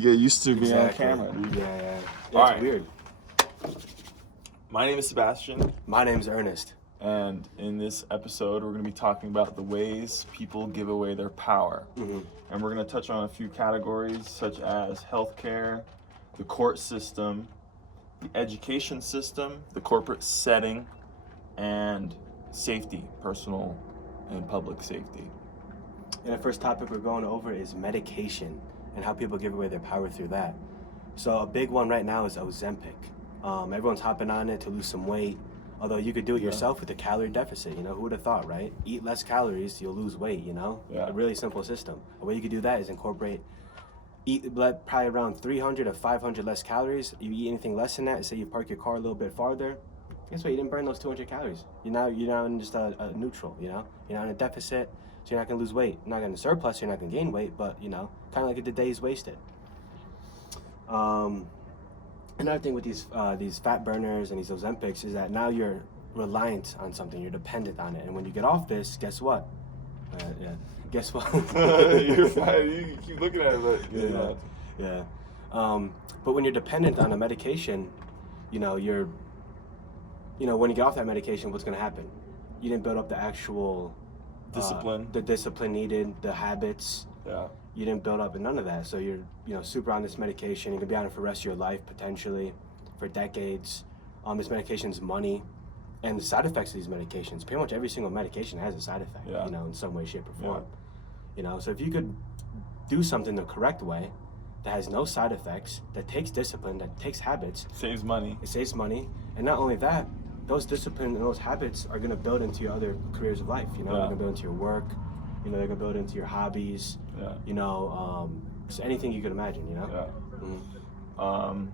You get used to being on camera, dude. Yeah, All it's right. weird. My name is Sebastian, My name's Ernest. and in this episode, we're going to be talking about the ways people give away their power. Mm-hmm. And we're going to touch on a few categories such as healthcare, the court system, the education system, the corporate setting, and safety, personal and public safety. And the first topic we're going over is medication and how people give away their power through that. So a big one right now is Ozempic. Everyone's hopping on it to lose some weight, although you could do it yourself with a calorie deficit. You know, who would have thought, right? Eat less calories, you'll lose weight, you know? Yeah. A really simple system. A way you could do that is eat probably around 300 to 500 less calories. You eat anything less than that, say you park your car a little bit farther, guess what? You didn't burn those 200 calories. You're now in just a neutral, you know? You're not in a deficit, so you're not gonna lose weight. You're not gonna surplus, you're not gonna gain weight, but, you know, kind of like the day's wasted. Another thing with these fat burners and these Ozempics is that now you're reliant on something, you're dependent on it. And when you get off this, guess what? Guess what? You're fine. You keep looking at it, but yeah. But when you're dependent on a medication, when you get off that medication, what's going to happen? You didn't build up the actual discipline, the discipline needed, the habits. Yeah. You didn't build up none of that. So you're, super on this medication. You can be on it for the rest of your life, potentially, for decades. This medication's money. And the side effects of these medications, pretty much every single medication has a side effect, in some way, shape, or form. Yeah. So if you could do something the correct way, that has no side effects, that takes discipline, that takes habits. Saves money. It saves money. And not only that, those discipline and those habits are going to build into your other careers of life. They're going to build into your work. They're going to build into your hobbies. Yeah. Just anything you could imagine, Yeah. Mm-hmm.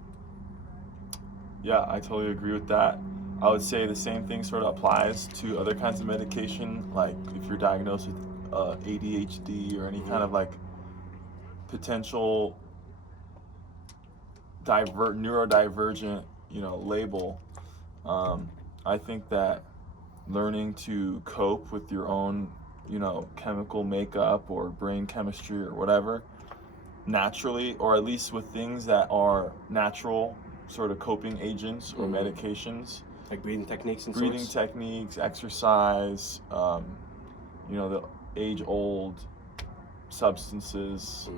Yeah, I totally agree with that. I would say the same thing sort of applies to other kinds of medication, like if you're diagnosed with ADHD or any kind of like potential neurodivergent, label. I think that learning to cope with your own, chemical makeup or brain chemistry or whatever, naturally, or at least with things that are natural sort of coping agents or medications. Like breathing techniques and breathing techniques, exercise, the age-old substances,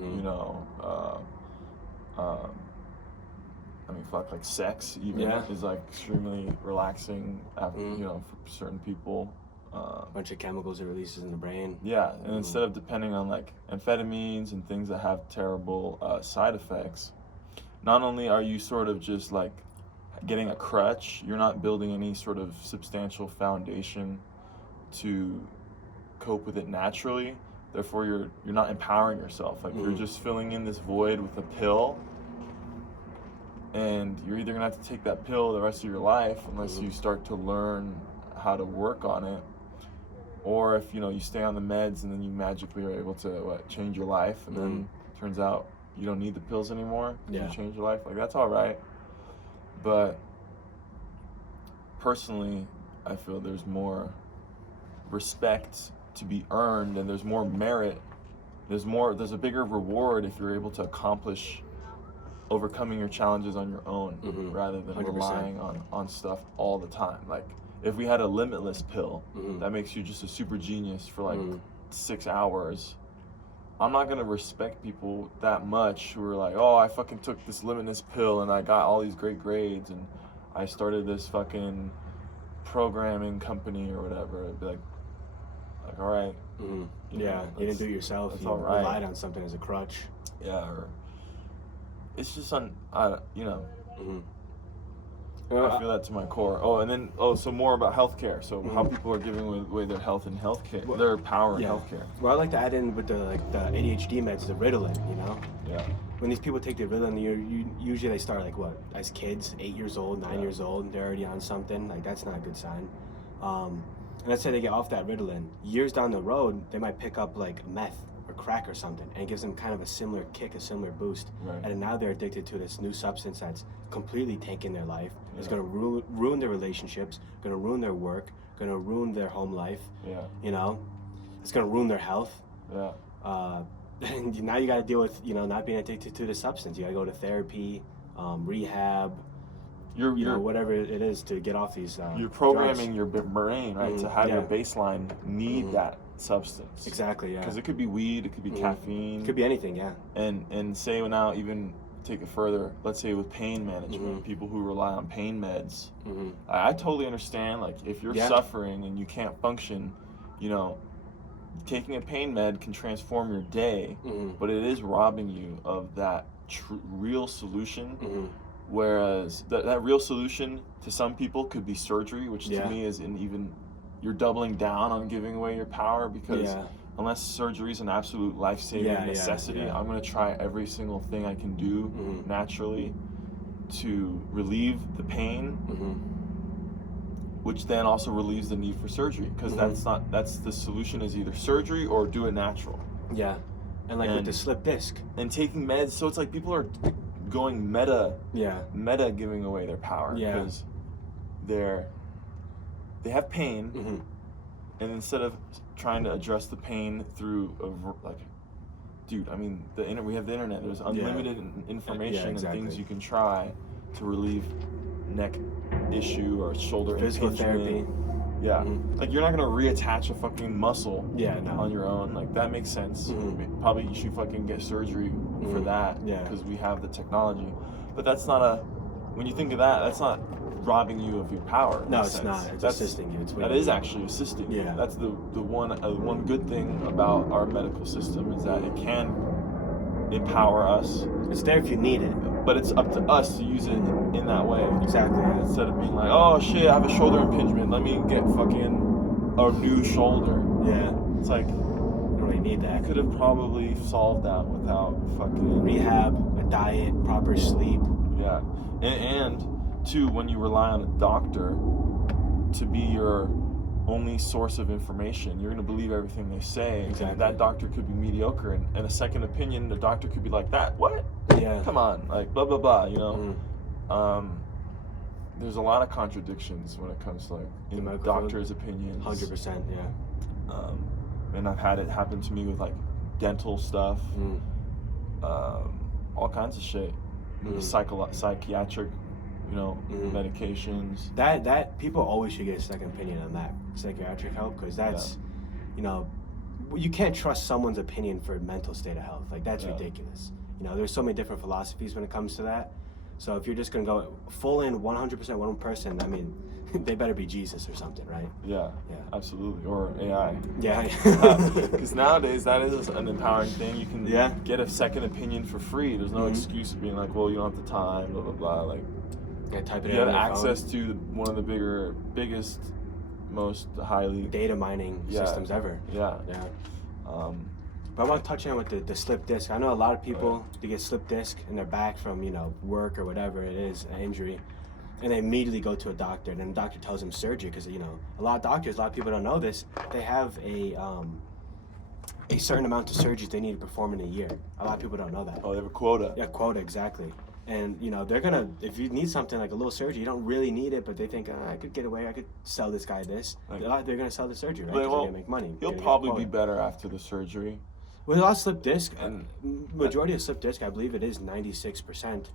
like sex even is like extremely relaxing, for certain people. A bunch of chemicals it releases in the brain. Yeah, and instead of depending on like amphetamines and things that have terrible side effects, not only are you sort of just like getting a crutch, you're not building any sort of substantial foundation to cope with it naturally. Therefore, you're not empowering yourself. Like you're just filling in this void with a pill, and you're either gonna have to take that pill the rest of your life unless you start to learn how to work on it, or if you stay on the meds and then you magically are able to change your life, and then turns out you don't need the pills anymore. You change your life. Like that's all right. But personally, I feel there's more respect to be earned, and there's more merit. There's a bigger reward if you're able to accomplish overcoming your challenges on your own, rather than 100%. Relying on stuff all the time. Like if we had a limitless pill that makes you just a super genius for like 6 hours, I'm not gonna respect people that much who are like, oh, I fucking took this limitless pill and I got all these great grades and I started this fucking programming company or whatever. It'd be like all right. You didn't do it yourself. You relied on something as a crutch. Yeah, or it's just I feel that to my core. So more about healthcare. So how people are giving away their health in healthcare, their power in healthcare. Well, I like to add in with the ADHD meds, the Ritalin. Yeah. When these people take the Ritalin, usually they start like what, as kids, 8 years old, 9 years old, and they're already on something. Like that's not a good sign. And let's say they get off that Ritalin, years down the road, they might pick up like meth or crack or something, and it gives them kind of a similar kick, a similar boost. Right. And now they're addicted to this new substance that's completely taking their life. It's going to ruin their relationships, going to ruin their work, going to ruin their home life. Yeah. It's going to ruin their health. Yeah. And now you got to deal with, not being addicted to the substance. You got to go to therapy, rehab, You're whatever it is to get off these you're programming drugs. your brain, right, to have your Yeah. baseline need that substance. Exactly, yeah. Because it could be weed, it could be caffeine, It could be anything, yeah. and say now even take it further. Let's say with pain management, people who rely on pain meds. I totally understand. Like if you're suffering and you can't function, taking a pain med can transform your day, but it is robbing you of that real solution. Whereas that real solution to some people could be surgery, which to me is you're doubling down on giving away your power, because unless surgery is an absolute life-saving necessity, I'm going to try every single thing I can do naturally to relieve the pain, which then also relieves the need for surgery, because that's the solution, is either surgery or do it natural. Yeah. And with the slip disc. And taking meds, so it's like people are going meta giving away their power, because they have pain, and instead of trying to address the pain through we have the internet, there's unlimited information and things you can try to relieve neck issue or shoulder physical impingement. Therapy. Like you're not gonna reattach a fucking muscle no. on your own. Like that makes sense. Probably you should fucking get surgery for that, because we have the technology. But that's not when you think of that, that's not robbing you of your power. No, it's not. It's assisting you. That is actually assisting you. That's the one good thing about our medical system, is that it can empower us. It's there if you need it. But it's up to us to use it in that way. Exactly. Instead of being like, oh shit, I have a shoulder impingement, let me get fucking a new shoulder. Yeah. It's like, I don't really need that. Could have probably solved that without fucking rehab, a diet, proper sleep. Yeah. And two, when you rely on a doctor to be your only source of information, you're going to believe everything they say. Exactly. And that doctor could be mediocre, and a second opinion, the doctor could be like, that what? Yeah. Come on, like blah blah blah, there's a lot of contradictions when it comes to in doctors' opinions. 100%, yeah. And I've had it happen to me with dental stuff, all kinds of shit, psychiatric, medications. That people always should get a second opinion on that psychiatric help, because that's, you can't trust someone's opinion for mental state of health. Like that's ridiculous. There's so many different philosophies when it comes to that. So if you're just gonna go full in 100% one person, I mean, they better be Jesus or something, right? Yeah, absolutely. Or AI. Yeah. Because nowadays that is an empowering thing. You can get a second opinion for free. There's no excuse of being like, well, you don't have the time, blah blah blah. Type it you in have on access phone. to one of the biggest, most highly data mining systems ever. Yeah. But I want to touch on with the slip disc. I know a lot of people, they get slip disc in their back from, work or whatever it is, an injury, and they immediately go to a doctor, and then the doctor tells them surgery, because, a lot of people don't know this, they have a certain amount of surgeries they need to perform in a year. A lot of people don't know that. Oh, they have a quota. Yeah, quota, exactly. And, they're going to, if you need something like a little surgery, you don't really need it, but they think, I could get away, I could sell this guy this. They're going to sell the surgery, right? Because they're going to make money. He'll probably be better after the surgery. With a lot of slip disc, and majority of slip disc, I believe it is 96%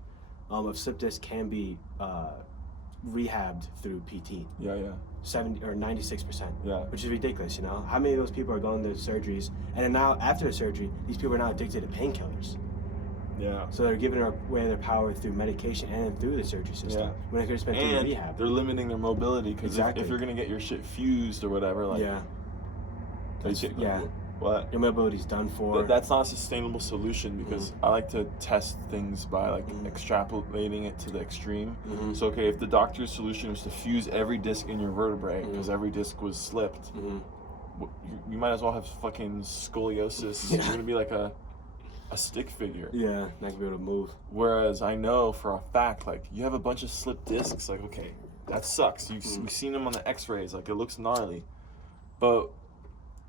of slip disc can be rehabbed through PT. 70 or 96%. Yeah. Which is ridiculous, How many of those people are going to surgeries, and then now after the surgery, these people are now addicted to painkillers. Yeah. So they're giving away their power through medication and through the surgery system. When they could have spent through rehab. They're limiting their mobility, because if you're gonna get your shit fused or whatever, what? Your mobility's done for. That's not a sustainable solution, because I like to test things by extrapolating it to the extreme. So if the doctor's solution was to fuse every disc in your vertebrae, because every disc was slipped, you might as well have fucking scoliosis. You're gonna be like a stick figure. Yeah, not gonna be able to move. Whereas I know for a fact, you have a bunch of slipped discs, okay, that sucks. We've seen them on the x-rays, it looks gnarly. But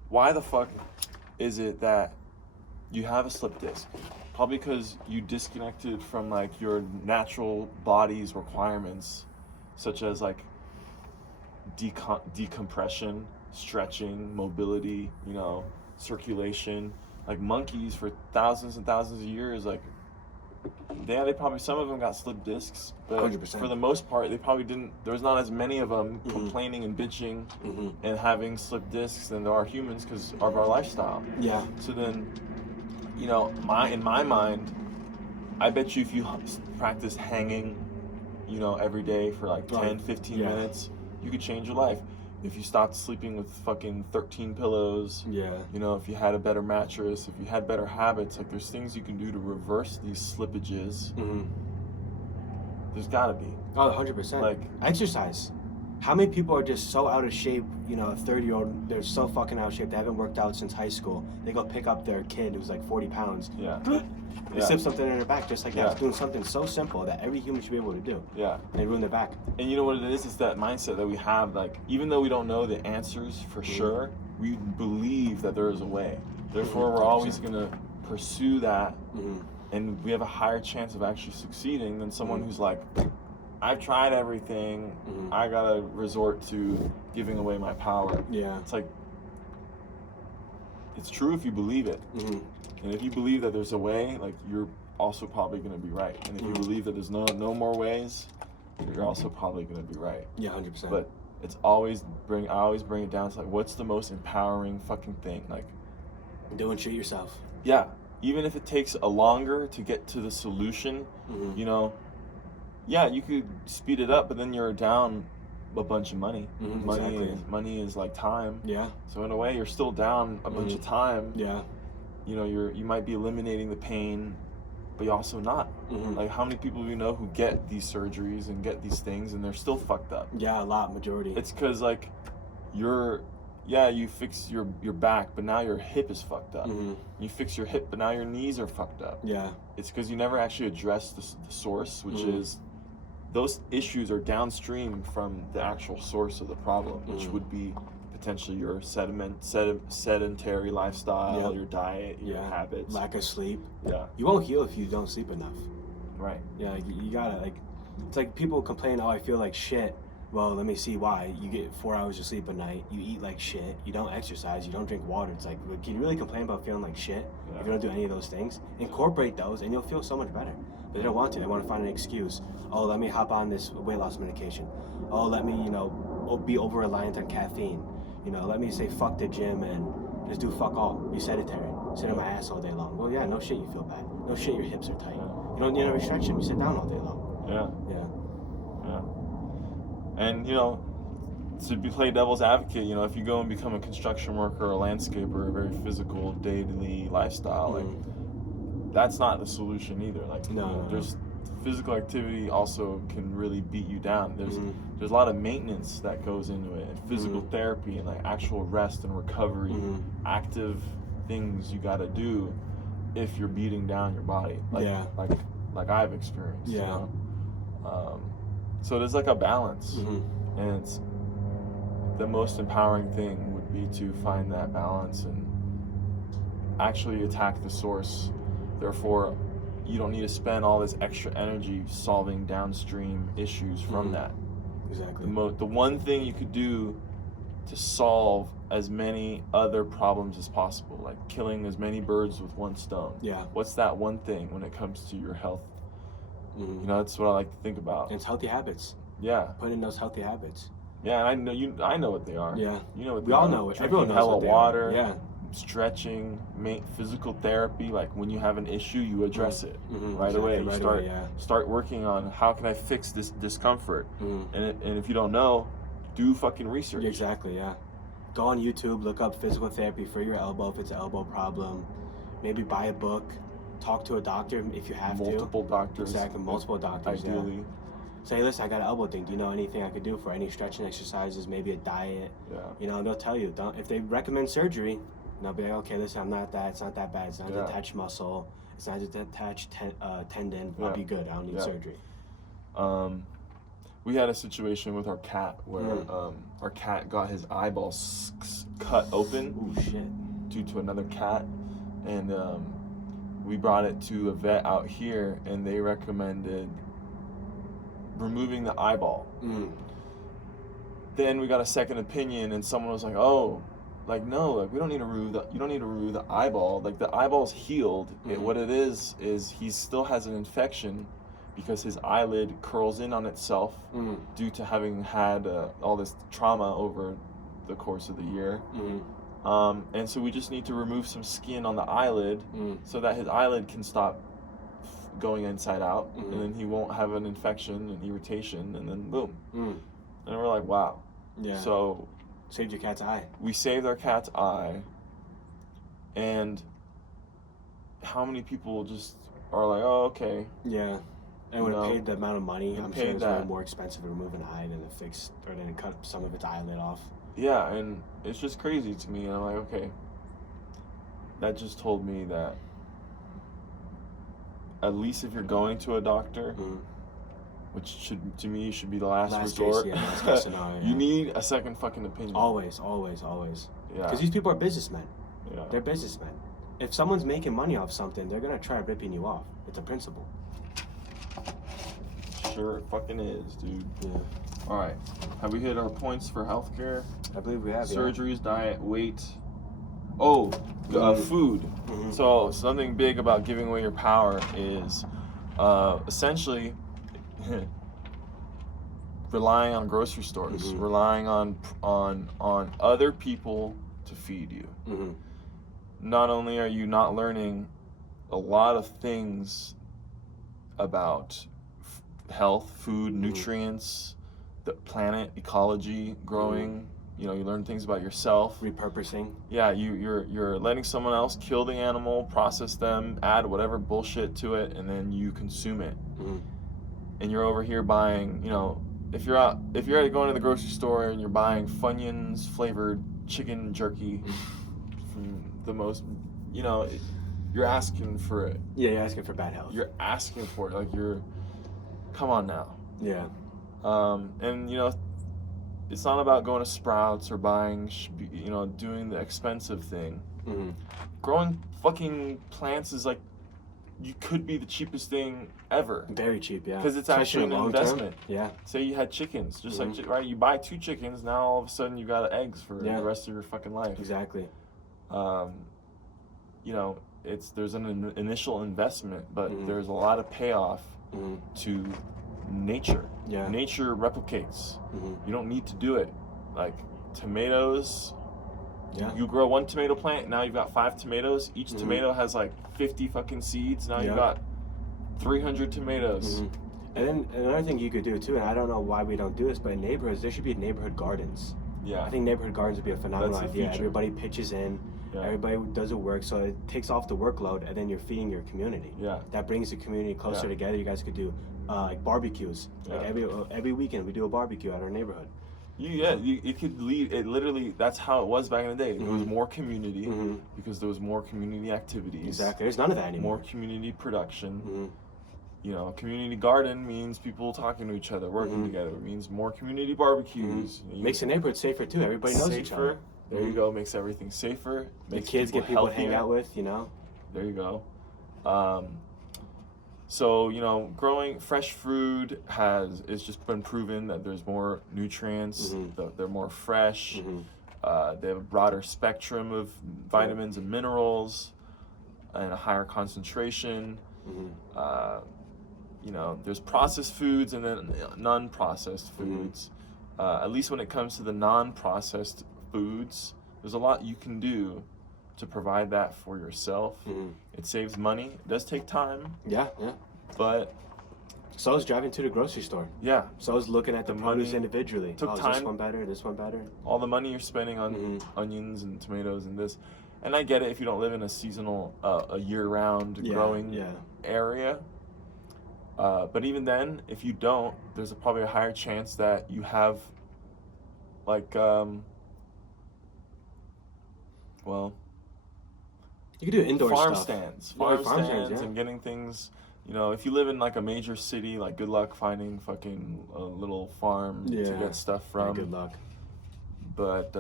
why the fuck is it that you have a slip disc? Probably because you disconnected from your natural body's requirements, such as decompression, stretching, mobility, circulation. like monkeys for thousands and thousands of years, like, yeah, they probably, some of them got slip discs, but 100%. for the most part, they probably didn't, there was not as many of them complaining and bitching and having slip discs than there are humans because of our lifestyle. Yeah. So then, you know, in my mind, I bet you if you practice hanging, you know, every day for like 10, 15 minutes, you could change your life. If you stopped sleeping with fucking 13 pillows, Yeah. you know, if you had a better mattress, if you had better habits, like there's things you can do to reverse these slippages. There's gotta be. Oh, 100%. Like, exercise. How many people are just so out of shape, you know, a 30-year-old, they're so fucking out of shape, they haven't worked out since high school. They go pick up their kid who's like 40 pounds. Yeah. They slip something in their back just like that. Yeah. It's doing something so simple that every human should be able to do. Yeah. And they ruin their back. And you know what it is? It's that mindset that we have, like, even though we don't know the answers for sure, we believe that there is a way. Therefore, we're always going to pursue that, and we have a higher chance of actually succeeding than someone who's like, I've tried everything, I gotta resort to giving away my power. Yeah. It's like, it's true if you believe it. And if you believe that there's a way, like, you're also probably gonna be right. And if you believe that there's no more ways, you're also probably gonna be right. Yeah, 100%. But it's always I always bring it down to like, what's the most empowering fucking thing? Like, doing shit yourself. yeah, even if it takes a longer to get to the solution, you know, yeah, you could speed it up, but then you're down a bunch of money. Money is like time. Yeah. So in a way, you're still down a bunch of time. Yeah. You know, you might be eliminating the pain, but you're also not. Like, how many people do you know who get these surgeries and get these things and they're still fucked up? Yeah, a lot, majority. It's because, like, you fix your back, but now your hip is fucked up. You fix your hip, but now your knees are fucked up. Yeah. It's because you never actually address the source, which is, those issues are downstream from the actual source of the problem, which would be potentially your sedentary lifestyle, your diet, your habits. Lack of sleep. Yeah. You won't heal if you don't sleep enough. Right. Yeah, like, you gotta, like, it's like people complain, oh, I feel like shit. Well, let me see why. You get 4 hours of sleep a night, you eat like shit, you don't exercise, you don't drink water. It's like, can you really complain about feeling like shit if you don't do any of those things? Incorporate those and you'll feel so much better. But they don't want to. They want to find an excuse. Oh, let me hop on this weight loss medication. Oh, let me, you know, be over-reliant on caffeine. You know, let me say fuck the gym and just do fuck all. Be sedentary. Sit on my ass all day long. Well, yeah, no shit, you feel bad. No shit, your hips are tight. You never stretch them. You sit down all day long. Yeah. And, you know, to play devil's advocate, you know, if you go and become a construction worker or a landscaper, a very physical, daily lifestyle, like, that's not the solution either. Like, there's physical activity also can really beat you down. There's a lot of maintenance that goes into it, and physical therapy and like actual rest and recovery, active things you got to do if you're beating down your body. Like I've experienced. You know? So there's like a balance, and it's the most empowering thing would be to find that balance and actually attack the source. Therefore, you don't need to spend all this extra energy solving downstream issues from that. Exactly. The one thing you could do to solve as many other problems as possible, like killing as many birds with one stone. Yeah. What's that one thing when it comes to your health? You know, that's what I like to think about. And it's healthy habits. Yeah. Put in those healthy habits. Yeah, and I know what they are. Yeah. You know what they we all are. know it. Drinking Everyone knows hella what they water. are. Yeah. Stretching, physical therapy. Like, when you have an issue, you address it right away. You start working on how can I fix this discomfort. And if you don't know, do fucking research. Exactly. Yeah. Go on YouTube, look up physical therapy for your elbow if it's an elbow problem. Maybe buy a book. Talk to a doctor if you have multiple doctors. Exactly, multiple doctors. Ideally. Yeah. Say, listen, I got an elbow thing. Do you know anything I could do for any stretching exercises? Maybe a diet. Yeah. You know, they'll tell you. If they recommend surgery, they'll be like, okay, listen, I'm not that. It's not that bad. It's not a detached muscle. It's not a detached tendon. I'll be good. I don't need surgery. We had a situation with our cat where our cat got his eyeball cut open. Oh shit! Due to another cat, and we brought it to a vet out here, and they recommended removing the eyeball. Then we got a second opinion, and someone was like, "Oh, like, no, like, we don't need to you don't need to remove the eyeball. Like, the eyeball's healed. What it is he still has an infection because his eyelid curls in on itself due to having had all this trauma over the course of the year. And so we just need to remove some skin on the eyelid so that his eyelid can stop going inside out, and then he won't have an infection and irritation, and then boom. And we're like, wow. Yeah. So saved your cat's eye. We saved our cat's eye, and how many people just are like, oh, okay. Yeah. And would have paid the amount of money. I'm sure it was way more expensive to remove an eye than to fix or then cut some of its eyelid off. Yeah, and it's just crazy to me. And I'm like, okay, that just told me that at least if you're going to a doctor, which should be the last resort, you need a second fucking opinion. Always. Yeah. Because these people are businessmen. Yeah. They're businessmen. If someone's making money off something, they're gonna try ripping you off. It's a principle. Sure it fucking is, dude. Yeah. All right. Have we hit our points for healthcare? I believe we have. Surgeries, diet, weight. Oh, food. So something big about giving away your power is essentially relying on grocery stores, relying on other people to feed you. Not only are you not learning a lot of things about health, food, nutrients, the planet, ecology, growing. You know, you learn things about yourself. Repurposing. Yeah, you're letting someone else kill the animal, process them, add whatever bullshit to it, and then you consume it. And you're over here buying, you know, if you're going to the grocery store and you're buying Funyuns flavored chicken jerky from the most, you know, you're asking for it. Yeah, you're asking for bad health. You're asking for it. Like, come on now. Yeah. And, you know, it's not about going to Sprouts or buying, you know, doing the expensive thing. Growing fucking plants is like, you could be the cheapest thing ever. Very cheap, yeah. Because it's actually an investment. Yeah. Say you had chickens, just like, right? You buy 2 chickens, now all of a sudden you got eggs for the rest of your fucking life. Exactly. You know, there's an initial investment, but there's a lot of payoff to nature. Yeah. Nature replicates. You don't need to do it. Like tomatoes, you grow 1 tomato plant, now you've got 5 tomatoes. Each tomato has like 50 fucking seeds. Now you've got 300 tomatoes. And then another thing you could do too, and I don't know why we don't do this, but in neighborhoods, there should be neighborhood gardens. Yeah. I think neighborhood gardens would be a phenomenal idea. Future. Everybody pitches in. Yeah. Everybody does the work, so it takes off the workload, and then you're feeding your community. Yeah. That brings the community closer together. You guys could do like barbecues. Like every weekend, we do a barbecue at our neighborhood. It could lead. It literally, that's how it was back in the day. There was more community because there was more community activities. Exactly. There's none of that anymore. More community production. You know, community garden means people talking to each other, working together. It means more community barbecues. Makes the neighborhood safer too. Everybody knows each other. There you go. Makes everything safer. Makes the kids get people to hang out with, you know. There you go. So, you know, growing fresh food it's just been proven that there's more nutrients. They're more fresh. They have a broader spectrum of vitamins and minerals, and a higher concentration. You know, there's processed foods and then non-processed foods. At least when it comes to the non-processed foods, there's a lot you can do to provide that for yourself. It saves money. It does take time. Yeah. But so is driving to the grocery store. Yeah. So is looking at the produce individually. Took time. This one better, this one better. All the money you're spending on onions and tomatoes and this. And I get it if you don't live in a seasonal, a year-round growing area. But even then, if you don't, there's probably a higher chance that you have, like, you could do indoor farm stuff. Farm stands, and getting things. You know, if you live in like a major city, like good luck finding fucking a little farm to get stuff from. Yeah, good luck. But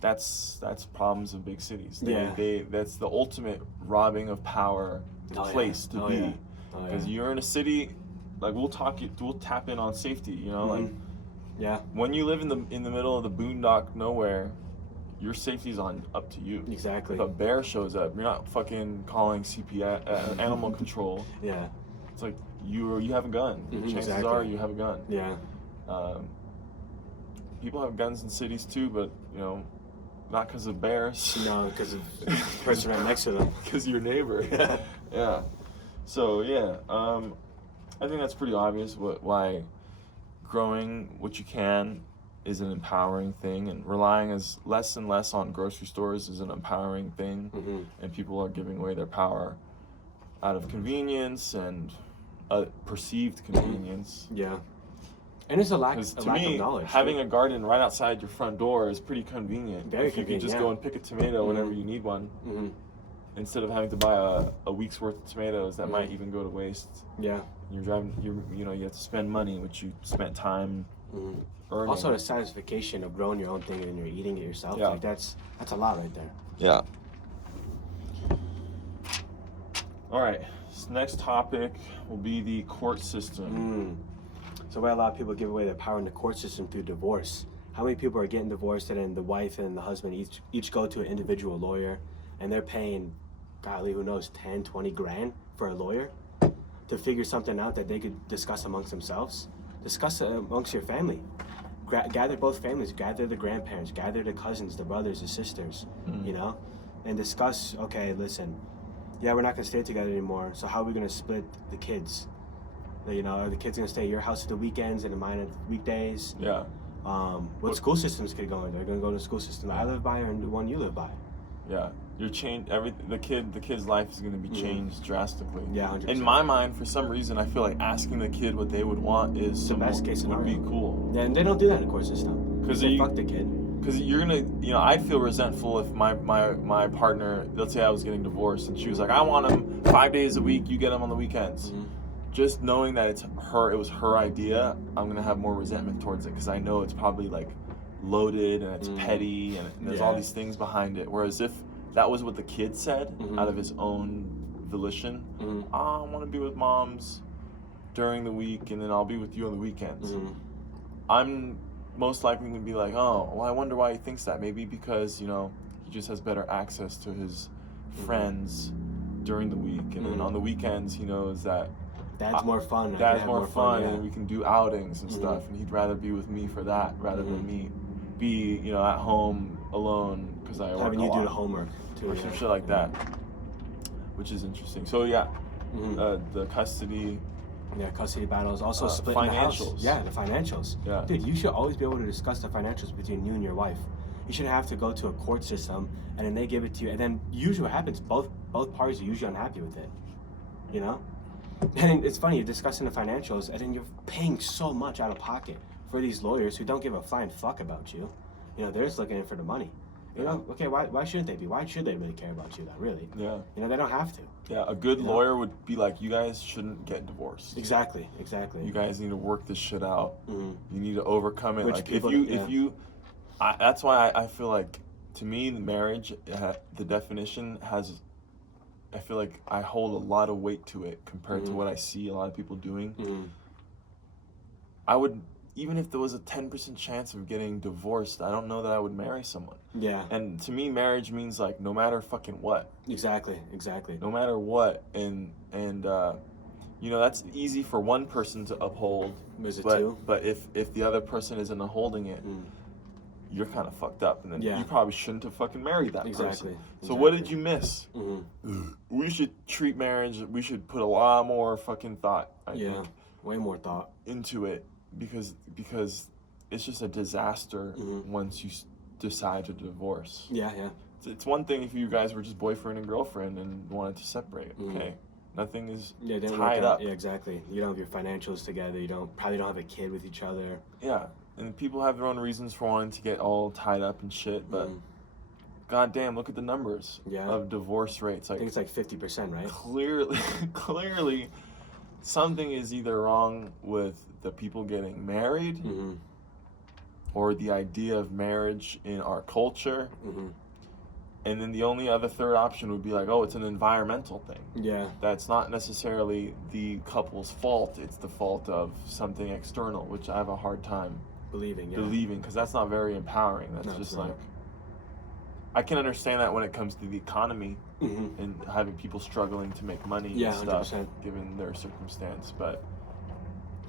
that's problems of big cities. That's the ultimate robbing of power place to be. Because you're in a city, like we'll tap in on safety. You know, like when you live in the middle of the boondock nowhere, your safety's up to you. Exactly. If a bear shows up, you're not fucking calling animal control. Yeah. It's like you have a gun. Chances are you have a gun. Yeah. People have guns in cities too, but not because of bears. No, because of the person right next to them. Because your neighbor. Yeah. So I think that's pretty obvious why growing what you can is an empowering thing, and relying less and less on grocery stores is an empowering thing, and people are giving away their power out of convenience and perceived convenience. Yeah. And it's a lack of knowledge. Having a garden right outside your front door is pretty convenient. Very if convenient. You can just go and pick a tomato whenever you need one, instead of having to buy a week's worth of tomatoes that might even go to waste. Yeah. You're driving. You have to spend money, which you spent time earning. Also, the satisfaction of growing your own thing and you're eating it yourself. Yeah. Like that's a lot right there. Yeah. All right. This next topic will be the court system. So why a lot of people give away their power in the court system through divorce. How many people are getting divorced and then the wife and the husband each go to an individual lawyer and they're paying, golly, who knows, 10, 20 grand for a lawyer to figure something out that they could discuss amongst themselves? Discuss it amongst your family. Gather both families, gather the grandparents, gather the cousins, the brothers, the sisters, and discuss, okay, listen, yeah, we're not going to stay together anymore, so how are we going to split the kids? Are the kids going to stay at your house at the weekends and mine at the weekdays? Yeah. What school systems could go in? They're going to go to the school system I live by or the one you live by. Yeah. You're the kid's life is going to be changed drastically. Yeah, 100%. In my mind, for some reason, I feel like asking the kid what they would want is the best case scenario. Would be cool. Yeah, and they don't do that in the court system. Because fuck the kid. Because you're gonna, I'd feel resentful if my partner, let's say I was getting divorced, and she was like, I want him 5 days a week. You get him on the weekends. Just knowing that it was her idea, I'm gonna have more resentment towards it because I know it's probably like loaded and it's petty and there's all these things behind it. Whereas if that was what the kid said out of his own volition, I want to be with moms during the week and then I'll be with you on the weekends. I'm most likely going to be like, oh, well, I wonder why he thinks that. Maybe because, he just has better access to his friends during the week. And then on the weekends, he knows that Dad's more fun. Dad's more fun, and we can do outings and stuff. And he'd rather be with me for that rather than me be, at home alone because I work having you a lot. do the homework too, or some shit like that, which is interesting. So the custody. Yeah, custody battles. Also split financials. The house. Yeah, the financials. Yeah. Dude, you should always be able to discuss the financials between you and your wife. You shouldn't have to go to a court system and then they give it to you. And then usually what happens, both parties are usually unhappy with it. And it's funny, you're discussing the financials and then you're paying so much out of pocket for these lawyers who don't give a flying fuck about you. They're just looking in for the money. Okay, why shouldn't they be? Why should they really care about you then, really? Yeah. They don't have to. Yeah, a good lawyer would be like, you guys shouldn't get divorced. Exactly. You guys need to work this shit out. You need to overcome it. That's why I feel like, to me, the marriage, the definition has, I feel like I hold a lot of weight to it compared to what I see a lot of people doing. I would, even if there was a 10% chance of getting divorced, I don't know that I would marry someone. Yeah. And to me, marriage means like no matter fucking what. Exactly. No matter what, and that's easy for one person to uphold. Is it two? But if the other person isn't upholding it, you're kind of fucked up, and then you probably shouldn't have fucking married that person. So what did you miss? We should treat marriage. We should put a lot more fucking thought. I think, way more thought into it. Because it's just a disaster once you decide to divorce. Yeah. It's one thing if you guys were just boyfriend and girlfriend and wanted to separate. Okay, nothing is tied up. Yeah, exactly. You don't have your financials together. You probably don't have a kid with each other. Yeah, and people have their own reasons for wanting to get all tied up and shit. But goddamn, look at the numbers of divorce rates. I think it's like 50%, right? Clearly. Something is either wrong with the people getting married or the idea of marriage in our culture. And then the only other third option would be like, oh, it's an environmental thing. Yeah. That's not necessarily the couple's fault. It's the fault of something external, which I have a hard time believing, because that's not very empowering. That's just like, I can understand that when it comes to the economy Mm-hmm. and having people struggling to make money Yeah, and stuff, 100%. given their circumstance. But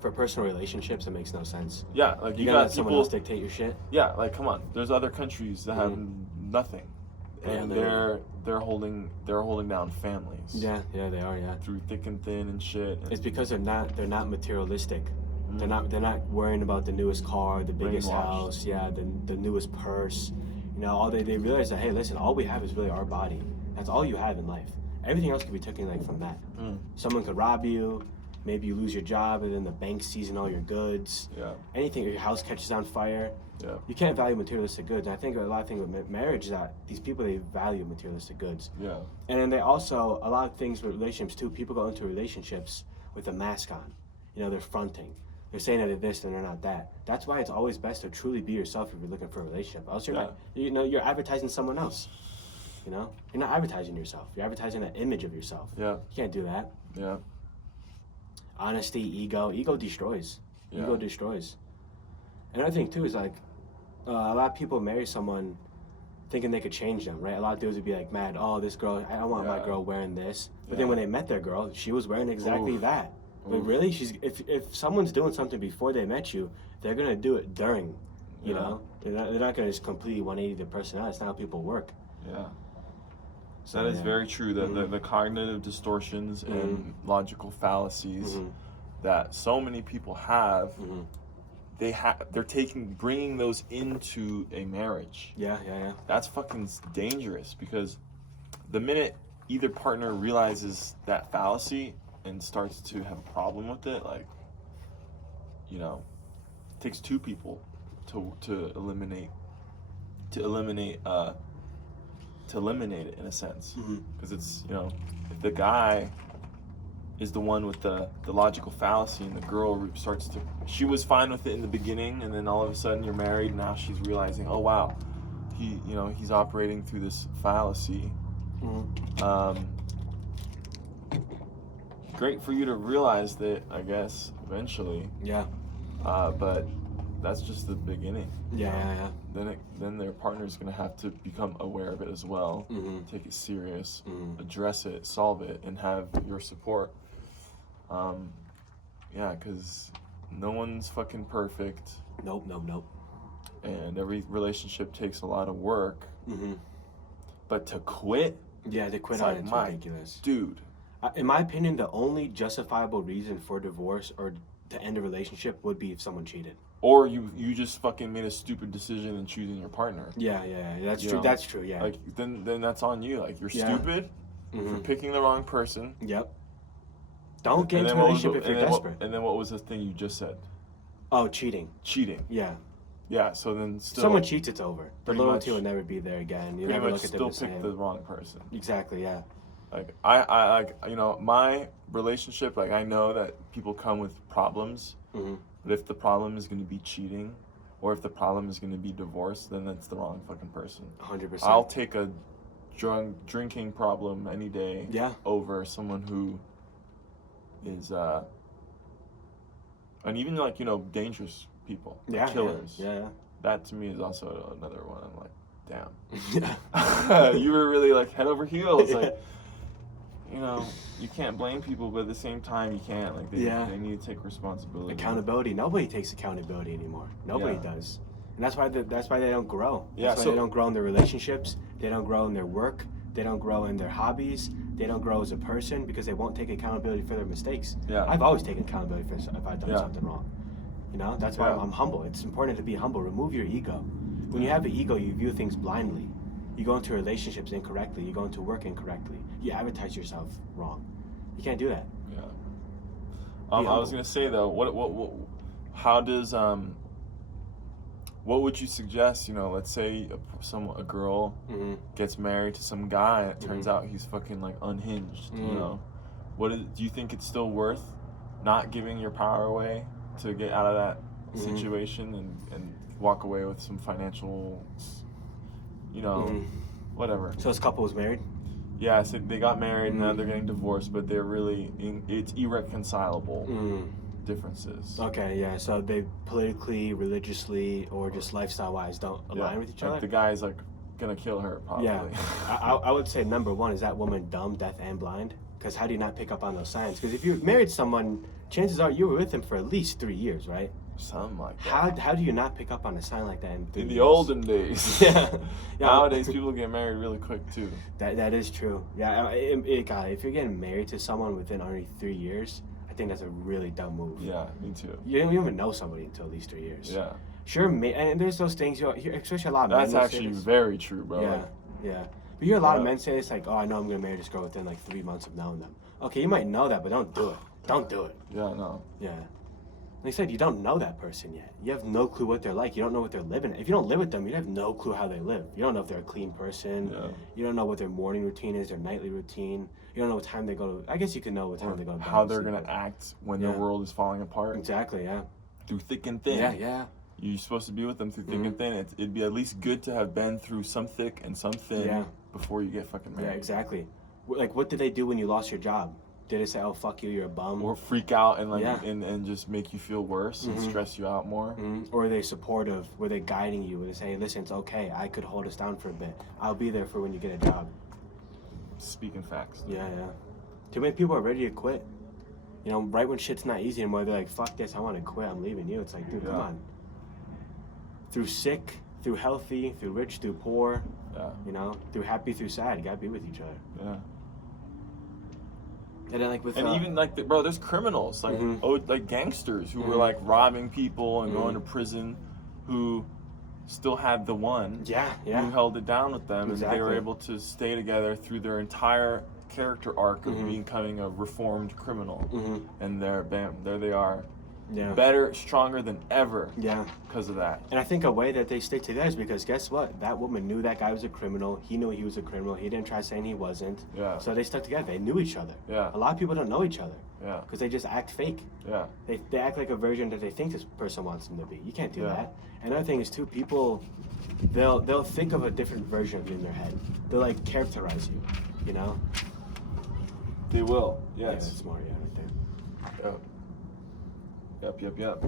For personal relationships, it makes no sense. yeah, like You you gotta got let someone people. else dictate your shit. Yeah, like come on. There's other countries that have nothing, Yeah, and literally. they're holding down families. Yeah, they are. Yeah, Through thick and thin and shit. And it's because they're not materialistic. They're not worrying about the newest car, the biggest Brainwashed. house, yeah, the newest purse. You know, all they realize that, hey, listen, all we have is really our body. That's all you have in life. Everything else could be taken like from that. Someone could rob you. Maybe you lose your job and then the bank seizing all your goods. Yeah. Anything, your house catches on fire. Yeah. You can't value materialistic goods. And I think a lot of things with marriage is that these people, they value materialistic goods. Yeah. And then they also, a lot of things with relationships too, people go into relationships with a mask on. You know, they're fronting. They're saying that they're this and they're not that. That's why it's always best to truly be yourself if you're looking for a relationship. Else you're advertising someone else. You know? You're not advertising yourself. You're advertising an image of yourself. Yeah. You can't do that. Yeah. Honesty, ego destroys. Yeah. Ego destroys. Another thing too is like, a lot of people marry someone thinking they could change them, right? A lot of dudes would be like, mad, oh, this girl, I don't want my girl wearing this. But then when they met their girl, she was wearing exactly that. But really, if someone's doing something before they met you, they're gonna do it during. You know, they're not gonna just completely 180 their personality. That's not how people work. Yeah. So, That is very true. The cognitive distortions and logical fallacies that so many people have, they're bringing those into a marriage. Yeah. That's fucking dangerous, because the minute either partner realizes that fallacy and starts to have a problem with it, like, you know, it takes two people to eliminate it in a sense, because it's, you know, if the guy is the one with the logical fallacy and the girl she was fine with it in the beginning, and then all of a sudden you're married, now she's realizing, oh wow, he's operating through this fallacy. Great for you to realize that, I guess, eventually. Yeah. But that's just the beginning. Yeah. Then their partner's gonna have to become aware of it as well, take it serious, address it, solve it, and have your support. Yeah, because no one's fucking perfect. Nope. And every relationship takes a lot of work. But to quit, Yeah, they quit it's on like, it's my ridiculous. dude. In my opinion, the only justifiable reason for divorce or to end a relationship would be if someone cheated. Or you just fucking made a stupid decision in choosing your partner. Yeah, that's true. know, That's true. Yeah. Like then that's on you. Like, you're stupid for picking the wrong person. Yep. Don't get And into then a what was relationship if you're desperate. and then what was the thing you just said? Oh, cheating. Cheating. Yeah. Yeah. So then If still, someone cheats, it's over. The pretty loyalty much- will never be there again. You pretty never much look at them still the same. pick the wrong person. Exactly. Yeah. Like I like, you know, my relationship, like, I know that people come with problems, but if the problem is going to be cheating, or if the problem is going to be divorce, then that's the wrong fucking person. 100%. I'll take a drinking problem any day over someone who is and even, like, you know, dangerous people, killers. Yeah. That to me is also another one. I'm like, Yeah. damn. You were really like head over heels. Like, you know, you can't blame people, but at the same time, you can't. Like, they need to take responsibility. Accountability. Nobody takes accountability anymore. Nobody does, and that's why they don't grow. Yeah, that's why they don't grow in their relationships. They don't grow in their work. They don't grow in their hobbies. They don't grow as a person because they won't take accountability for their mistakes. Yeah. I've always taken accountability for if I've done something wrong. You know, that's why I'm humble. It's important to be humble. Remove your ego. When you have an ego, you view things blindly. You go into relationships incorrectly. You go into work incorrectly. You advertise yourself wrong. You can't do that. Yeah. I was gonna say though, how does what would you suggest? You know, let's say a girl gets married to some guy, and it turns out he's fucking like unhinged. You know, do you think it's still worth not giving your power away to get out of that situation and walk away with some financial, you know, whatever? So this couple was married? Yeah, so they got married and now they're getting divorced, but they're really it's irreconcilable differences. Okay, yeah. So they politically, religiously, or just lifestyle-wise don't align with each Like, other? the guy's like gonna kill her probably. Yeah, I would say number one is that woman dumb, deaf, and blind. Because how do you not pick up on those signs? Because if you're married to someone, chances are you were with him for at least 3 years, right? Something like that. How do you not pick up on a sign like that in 3 In the years? olden days. Yeah. Nowadays, people get married really quick too. That is true. Yeah, God, if you're getting married to someone within only 3 years, I think that's a really dumb move. Yeah, me too. You don't even know somebody until at least 3 years. Yeah. Sure, and there's those things, especially a lot of men. That's actually very true, bro. Yeah, yeah. But you hear a lot of men say it's like, oh, I know I'm going to marry this girl within like 3 months of knowing them. Okay, you might know that, but don't do it. Don't do it. Yeah, no. Yeah. Like I said, you don't know that person yet. You have no clue what they're like. You don't know what they're living. If you don't live with them, you have no clue how they live. You don't know if they're a clean person. Yeah. You don't know what their morning routine is, their nightly routine. You don't know what time they go to. I guess you can know what time they go to bed. How they're gonna act when their world is falling apart. Exactly. Yeah. Through thick and thin. Yeah. You're supposed to be with them through thick and thin. It'd be at least good to have been through some thick and some thin before you get fucking married. Yeah, exactly. Like, what did they do when you lost your job? Did they say, "Oh, fuck you, you're a bum"? Or freak out and and just make you feel worse and stress you out more? Or are they supportive? Were they guiding you? Were they saying, "Listen, it's okay. I could hold us down for a bit. I'll be there for when you get a job." Speaking facts. Yeah. Too many people are ready to quit. You know, right when shit's not easy anymore, they're like, "Fuck this, I want to quit. I'm leaving you." It's like, dude, come on. Through sick, through healthy, through rich, through poor. Yeah. You know, through happy, through sad. You gotta be with each other. Yeah. And then like with even like there's criminals like like gangsters who were like robbing people and going to prison, who still had the one who held it down with them, and they were able to stay together through their entire character arc of becoming a reformed criminal, and there they are. Yeah. Better, stronger than ever. Yeah. Because of that. And I think a way that they stick together is because guess what? That woman knew that guy was a criminal. He knew he was a criminal. He didn't try saying he wasn't. Yeah. So they stuck together. They knew each other. Yeah. A lot of people don't know each other. Yeah. Because they just act fake. Yeah. They act like a version that they think this person wants them to be. You can't do that. Another thing is too, people, they'll think of a different version of you in their head. They'll like characterize you. You know. They will. Yes. Yeah, that's smart. Yeah, right there. Yep.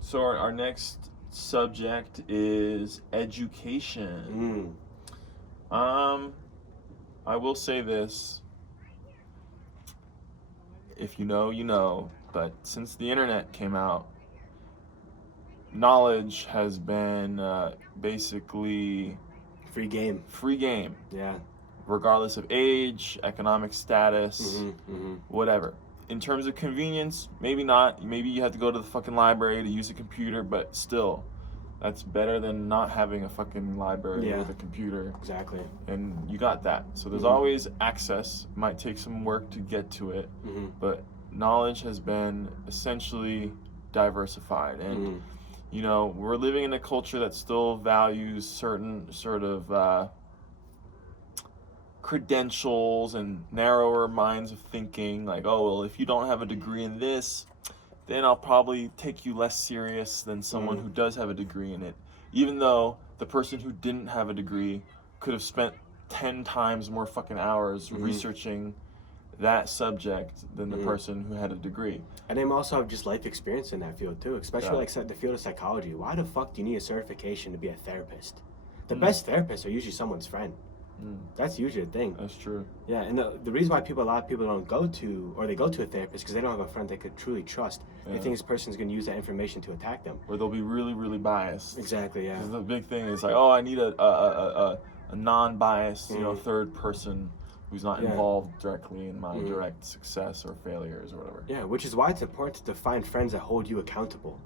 So our next subject is education. I will say this. If you know, you know. But since the internet came out, knowledge has been basically free game. Free game. Yeah. Regardless of age, economic status, whatever. In terms of convenience, maybe not. Maybe you have to go to the fucking library to use a computer, but still, that's better than not having a fucking library with a computer. Exactly. And you got that. So there's always access. Might take some work to get to it, but knowledge has been essentially diversified. And, you know, we're living in a culture that still values certain sort of credentials and narrower minds of thinking, like, oh, well, if you don't have a degree in this, then I'll probably take you less serious than someone who does have a degree in it, even though the person who didn't have a degree could have spent 10 times more fucking hours researching that subject than the person who had a degree. And they also have just life experience in that field too, especially like the field of psychology. Why the fuck do you need a certification to be a therapist? The best therapists are usually someone's friend. That's usually a thing. That's true. Yeah, and the reason why a lot of people don't go to, or they go to a therapist because they don't have a friend they could truly trust. They think this person's going to use that information to attack them. Or they'll be really, really biased. Exactly, yeah. The big thing is like, oh, I need a non-biased, you know, third person who's not involved directly in my direct success or failures or whatever. Yeah, which is why it's important to find friends that hold you accountable.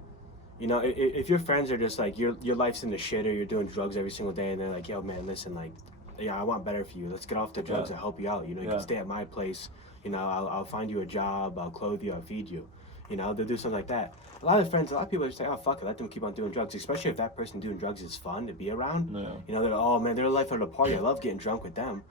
You know, if your friends are just like, your life's in the shitter, you're doing drugs every single day, and they're like, yo, man, listen, like, yeah, I want better for you. Let's get off the drugs. I'll help you out. You know, you can stay at my place. You know, I'll find you a job. I'll clothe you. I'll feed you. You know, they'll do something like that. A lot of people just say, oh, fuck it. Let them keep on doing drugs, especially if that person doing drugs is fun to be around. Yeah. You know, they're, oh, man, they're life of the party. I love getting drunk with them.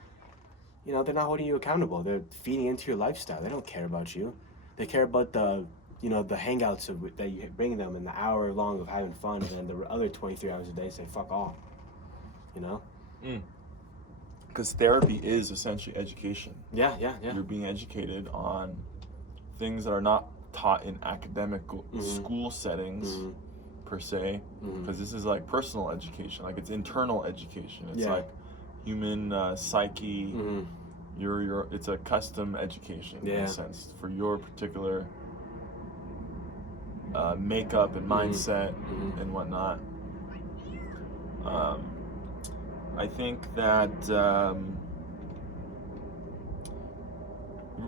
You know, they're not holding you accountable. They're feeding into your lifestyle. They don't care about you. They care about the hangouts that you bring them and the hour long of having fun, and then the other 23 hours a day say, fuck all. You know? Because therapy is essentially education. Yeah. You're being educated on things that are not taught in academic school settings, per se, because this is like personal education, like it's internal education. It's like human psyche. It's a custom education in a sense for your particular makeup and mindset and whatnot. I think that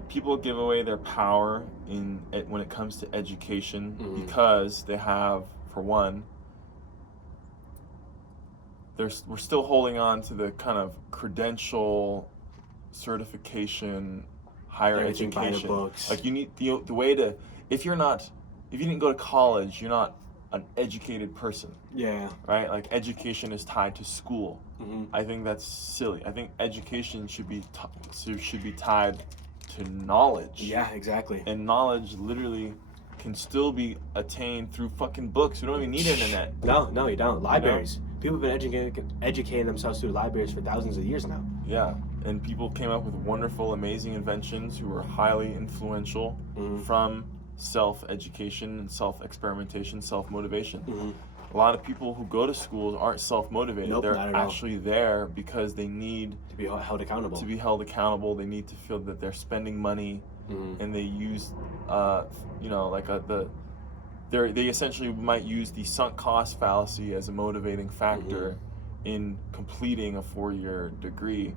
people give away their power when it comes to education because they have, for one, we're still holding on to the kind of credential, certification, higher Everything by the education. books. Like you need the way to, if you didn't go to college, you're not an educated person. Yeah. Right? Like education is tied to school. I think that's silly. I think education should be tied to knowledge. Yeah, exactly. And knowledge literally can still be attained through fucking books. We don't even need internet. No, you don't. Libraries. People have been educating themselves through libraries for thousands of years now. Yeah, and people came up with wonderful, amazing inventions who were highly influential from self-education and self-experimentation, self-motivation. A lot of people who go to schools aren't self-motivated. Nope, They're not at all. actually there because they need To be held accountable. They need to feel that they're spending money, and they use, they essentially might use the sunk cost fallacy as a motivating factor in completing a 4-year degree,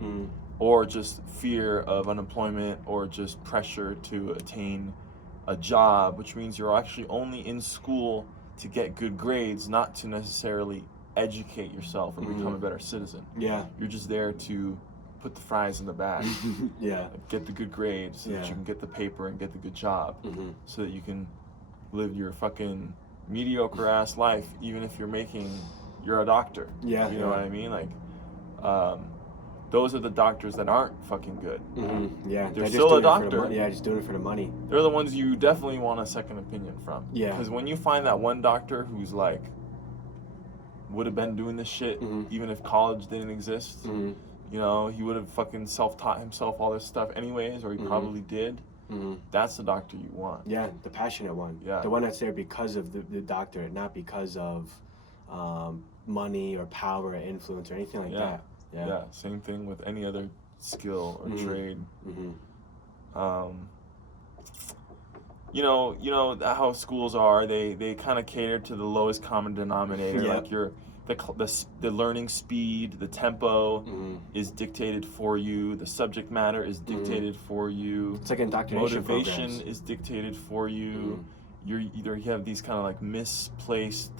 or just fear of unemployment, or just pressure to attain a job, which means you're actually only in school to get good grades, not to necessarily educate yourself or become a better citizen. Yeah. You're just there to put the fries in the bag. Yeah. Get the good grades so that you can get the paper and get the good job, so that you can live your fucking mediocre ass life, even if you're a doctor. Yeah. You know what I mean? Like, those are the doctors that aren't fucking good. Yeah. They're just still doing a it for the doctor. money. Yeah, just doing it for the money. They're the ones you definitely want a second opinion from. Yeah. Because when you find that one doctor who's like, would have been doing this shit even if college didn't exist, you know, he would have fucking self-taught himself all this stuff anyways, or he probably did. That's the doctor you want. Yeah, the passionate one. Yeah. The one that's there because of the doctor, not because of money or power or influence or anything like that. Yeah, same thing with any other skill or trade. You know how schools are. They kind of cater to the lowest common denominator. Like the learning speed, the tempo is dictated for you. The subject matter is dictated for you. It's like indoctrination Motivation programs. is dictated for you. You have these kind of like misplaced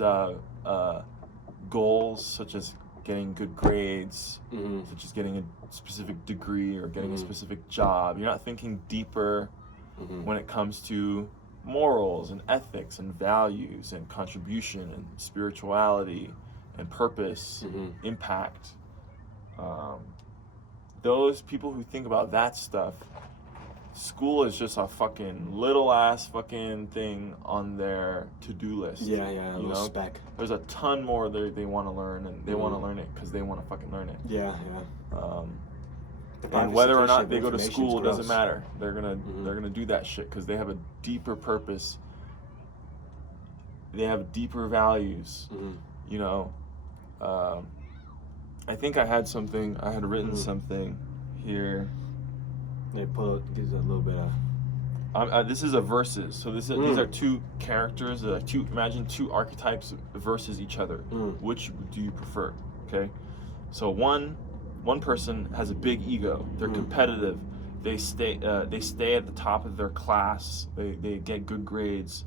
goals, such as getting good grades, such as getting a specific degree or getting a specific job. You're not thinking deeper when it comes to morals and ethics and values and contribution and spirituality and purpose, impact. Those people who think about that stuff, school is just a fucking little ass fucking thing on their to-do list. Yeah, a little speck. There's a ton more they want to learn, and they want to learn it because they want to fucking learn it. Yeah. And whether or not they go to Information's school gross. doesn't matter. They're gonna do that shit because they have a deeper purpose. They have deeper values. You know, I think I had written something here. They gives a little bit of. This is a versus. So these are two characters. Imagine two archetypes versus each other. Which do you prefer? Okay, so one person has a big ego. They're competitive. They stay at the top of their class. They get good grades.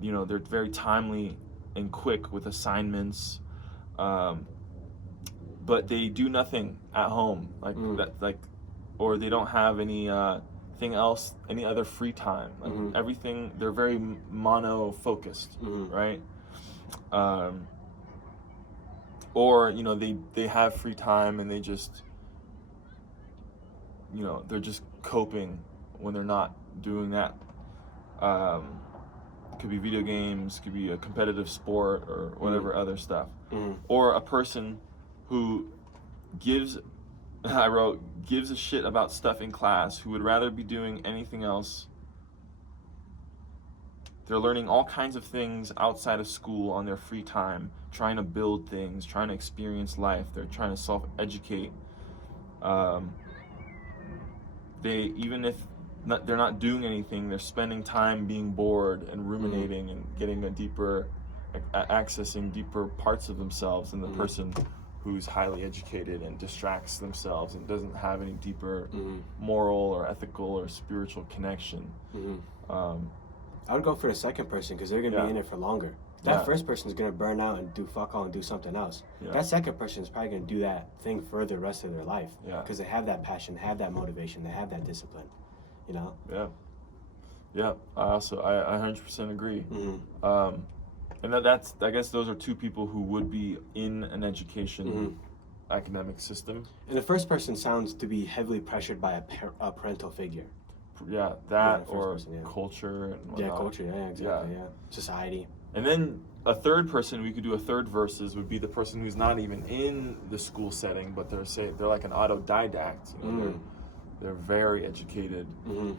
You know, they're very timely and quick with assignments. But they do nothing at home or they don't have any any other free time. Everything, they're very mono-focused, right? Or, you know, they have free time and they just, you know, they're just coping when they're not doing that. Could be video games, could be a competitive sport or whatever other stuff. Or a person who gives a shit about stuff in class, who would rather be doing anything else They're learning all kinds of things outside of school on their free time, trying to build things, trying to experience life. They're trying to self-educate. They, even if they're not doing anything, they're spending time being bored and ruminating and getting a deeper, accessing deeper parts of themselves than the person who's highly educated and distracts themselves and doesn't have any deeper moral or ethical or spiritual connection. I would go for the second person because they're going to be in it for longer. That first person is going to burn out and do fuck all and do something else. That second person is probably going to do that thing for the rest of their life because they have that passion, have that motivation, they have that discipline, you know? Yeah. I 100% agree. And that's, I guess those are two people who would be in an education academic system. And the first person sounds to be heavily pressured by a parental figure. Or culture and whatnot. Yeah, culture, exactly, society. And then a third person, we could do a third versus, would be the person who's not even in the school setting, but they're like an autodidact. You know, they're very educated, and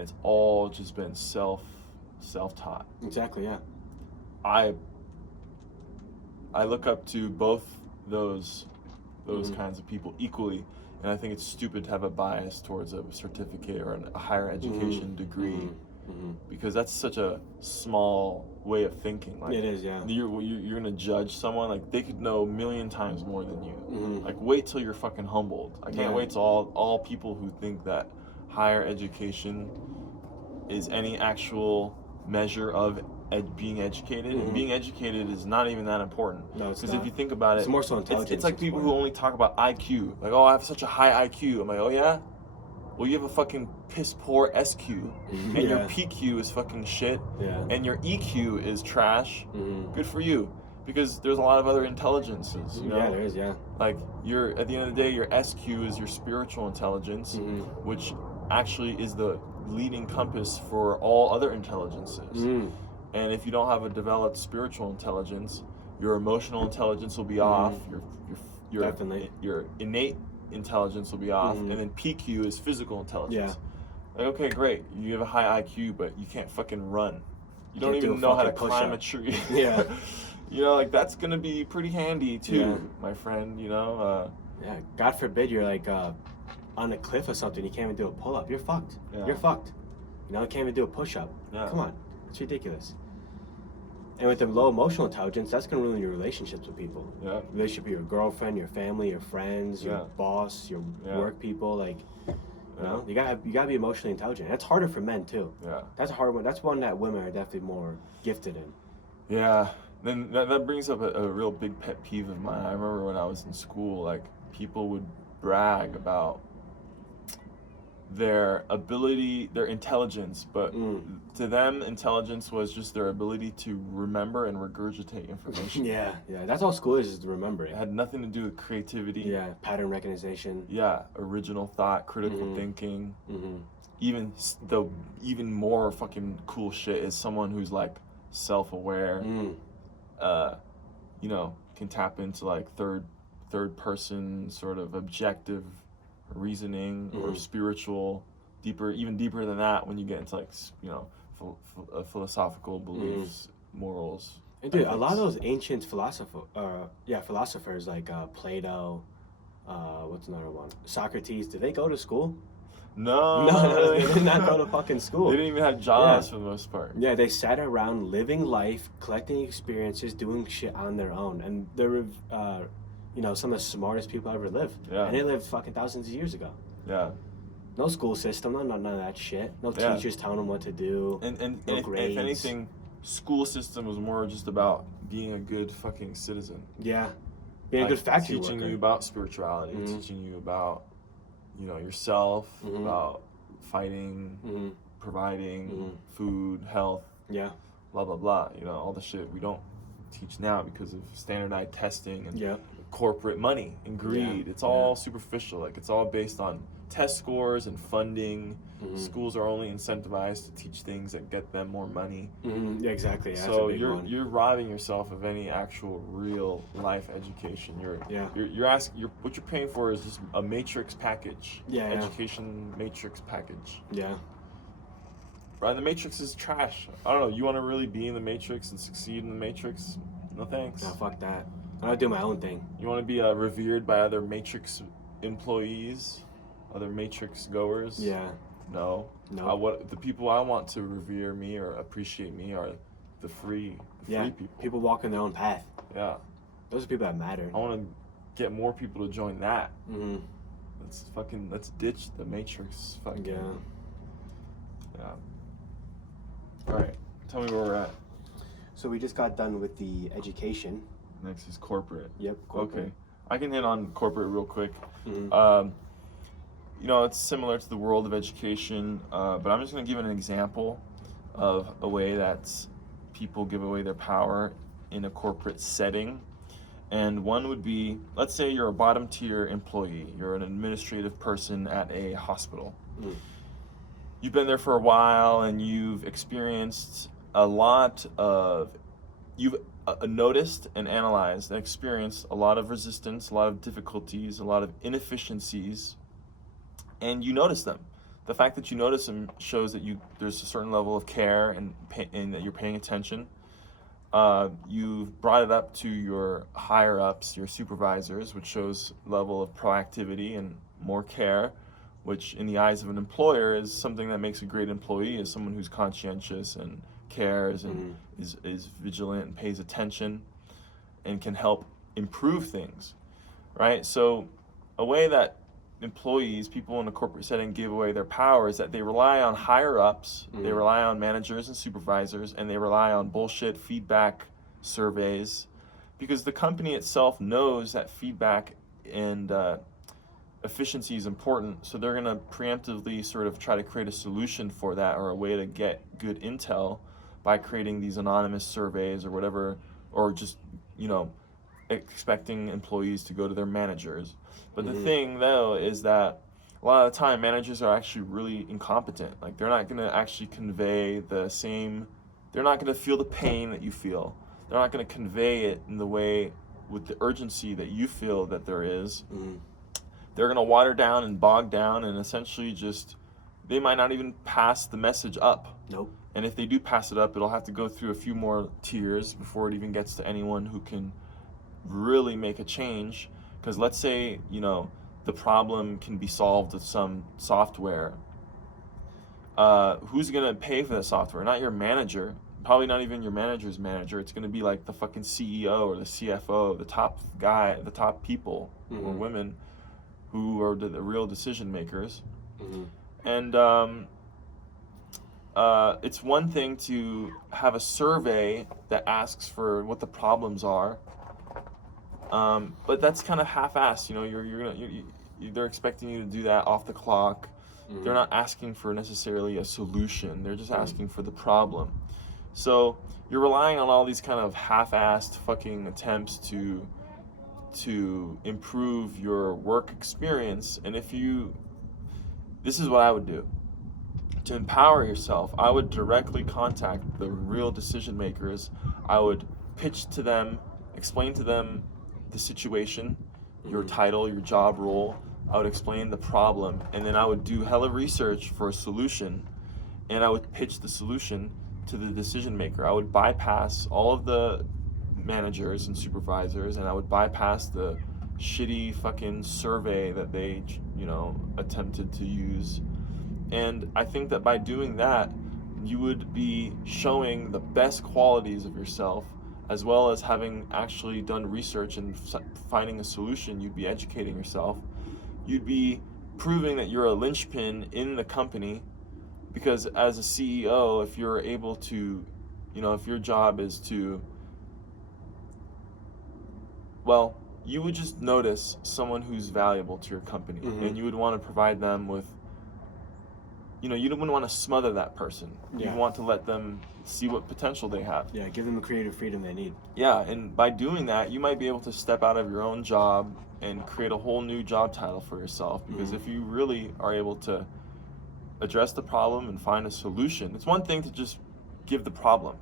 it's all just been self-taught. Exactly, yeah. I look up to both those kinds of people equally. And I think it's stupid to have a bias towards a certificate or a higher education degree, because that's such a small way of thinking. Like, it is, yeah. You're gonna judge someone like they could know a million times more than you. Like, wait till you're fucking humbled. I can't wait till all people who think that higher education is any actual measure of being educated. And being educated is not even that important. No, it's because not. if you think about it, It's more so intelligence. It's like people who only talk about IQ. Like, oh, I have such a high IQ. I'm like, oh yeah? Well, you have a fucking piss poor SQ, and your PQ is fucking shit, and your EQ is trash. Good for you, because there's a lot of other intelligences. You know? Yeah, there is, yeah. Like, at the end of the day, your SQ is your spiritual intelligence, which actually is the leading compass for all other intelligences. And if you don't have a developed spiritual intelligence, your emotional intelligence will be off. Your innate intelligence will be off, and then PQ is physical intelligence. Like, okay, great, you have a high IQ, but you can't fucking run. You don't even know how to climb a tree. You know, like, that's gonna be pretty handy too, my friend. You know. God forbid you're like on a cliff or something. You can't even do a pull-up. You're fucked. You're fucked. You know, you can't even do a push-up. Come on. It's ridiculous. And with the low emotional intelligence, that's going to ruin your relationships with people. Relationship with your girlfriend, your family, your friends, your boss, your work people. Like, you know, you gotta be emotionally intelligent. That's harder for men too. That's a hard one. That's one that women are definitely more gifted in. Then that brings up a real big pet peeve of mine. I remember when I was in school, like, people would brag about their ability, their intelligence, but to them, intelligence was just their ability to remember and regurgitate information. That's all school is to remember it. It had nothing to do with creativity. Pattern recognition. Original thought, critical thinking. Even more fucking cool shit is someone who's like self-aware. You know, can tap into like third person sort of objective reasoning or spiritual, even deeper than that when you get into, like, you know, philosophical beliefs, morals. And dude, a lot of those ancient philosophers like Plato, what's another one? Socrates, did they go to school? No, they did not go to fucking school. They didn't even have jobs for the most part. They sat around living life, collecting experiences, doing shit on their own, and they were you know, some of the smartest people ever lived. And they lived fucking thousands of years ago. No school system, none of that shit. No teachers telling them what to do. And no grades. if anything, school system was more just about being a good fucking citizen. Being a good factory worker. Teaching you about spirituality, teaching you about, you know, yourself, about fighting, providing food, health, blah, blah, blah. You know, all the shit we don't teach now because of standardized testing and corporate money and greed. It's all superficial. Like, it's all based on test scores and funding. Schools are only incentivized to teach things that get them more money. Exactly. So you're robbing yourself of any actual real life education. You're asking, what you're paying for is just a matrix package. Education matrix package. Right, the Matrix is trash. I don't know. You want to really be in the Matrix and succeed in the Matrix? No thanks. No, fuck that. I do my own thing. You want to be revered by other Matrix employees, other Matrix goers? Yeah. No. No. What the people I want to revere me or appreciate me are the free people. People walking their own path. Yeah. Those are people that matter. I want to get more people to join that. Mm-hmm. Let's ditch the Matrix. Fucking. Yeah. Yeah. All right. Tell me where we're at. So we just got done with the education. Next is corporate. Yep. Corporate. Okay. I can hit on corporate real quick. Mm-hmm. You know, it's similar to the world of education, but I'm just going to give an example of a way that people give away their power in a corporate setting. And one would be, let's say you're a bottom tier employee. You're an administrative person at a hospital. Mm. You've been there for a while and you've experienced a lot of, you've noticed and analyzed and experienced a lot of resistance, a lot of difficulties, a lot of inefficiencies, and you notice them. The fact that you notice them shows that there's a certain level of care and that you're paying attention. You've brought it up to your higher ups, your supervisors, which shows level of proactivity and more care, which in the eyes of an employer is something that makes a great employee, is someone who's conscientious and cares and is vigilant and pays attention and can help improve things, right? So a way that employees, people in a corporate setting, give away their power is that they rely on higher ups, they rely on managers and supervisors, and they rely on bullshit feedback surveys, because the company itself knows that feedback and efficiency is important, so they're going to preemptively sort of try to create a solution for that, or a way to get good intel by creating these anonymous surveys or whatever, or just, you know, expecting employees to go to their managers. But the thing, though, is that a lot of the time managers are actually really incompetent. Like, they're not going to actually convey the same, they're not going to feel the pain that you feel. They're not going to convey it in the way with the urgency that you feel that there is. They're going to water down and bog down and essentially just, they might not even pass the message up. Nope. And if they do pass it up, it'll have to go through a few more tiers before it even gets to anyone who can really make a change. Because let's say, you know, the problem can be solved with some software. Who's going to pay for that software? Not your manager. Probably not even your manager's manager. It's going to be like the fucking CEO or the CFO, the top guy, the top people or women who are the real decision makers. And it's one thing to have a survey that asks for what the problems are. But that's kind of half-assed, you know. They're expecting you to do that off the clock. They're not asking for necessarily a solution. They're just asking for the problem. So you're relying on all these kind of half-assed fucking attempts to improve your work experience. And this is what I would do. To empower yourself, I would directly contact the real decision makers. I would pitch to them, explain to them the situation, your title, your job role. I would explain the problem, and then I would do hella research for a solution, and I would pitch the solution to the decision maker. I would bypass all of the managers and supervisors, and I would bypass the shitty fucking survey that they, you know, attempted to use. And I think that by doing that, you would be showing the best qualities of yourself, as well as having actually done research and finding a solution. You'd be educating yourself. You'd be proving that you're a linchpin in the company, because as a CEO, if you're able to, you know, if your job is to, well, you would just notice someone who's valuable to your company, and you would want to provide them with, you know, you wouldn't want to smother that person. Yeah. You want to let them see what potential they have. Yeah, give them the creative freedom they need. Yeah, and by doing that, you might be able to step out of your own job and create a whole new job title for yourself. Because if you really are able to address the problem and find a solution, it's one thing to just give the problem,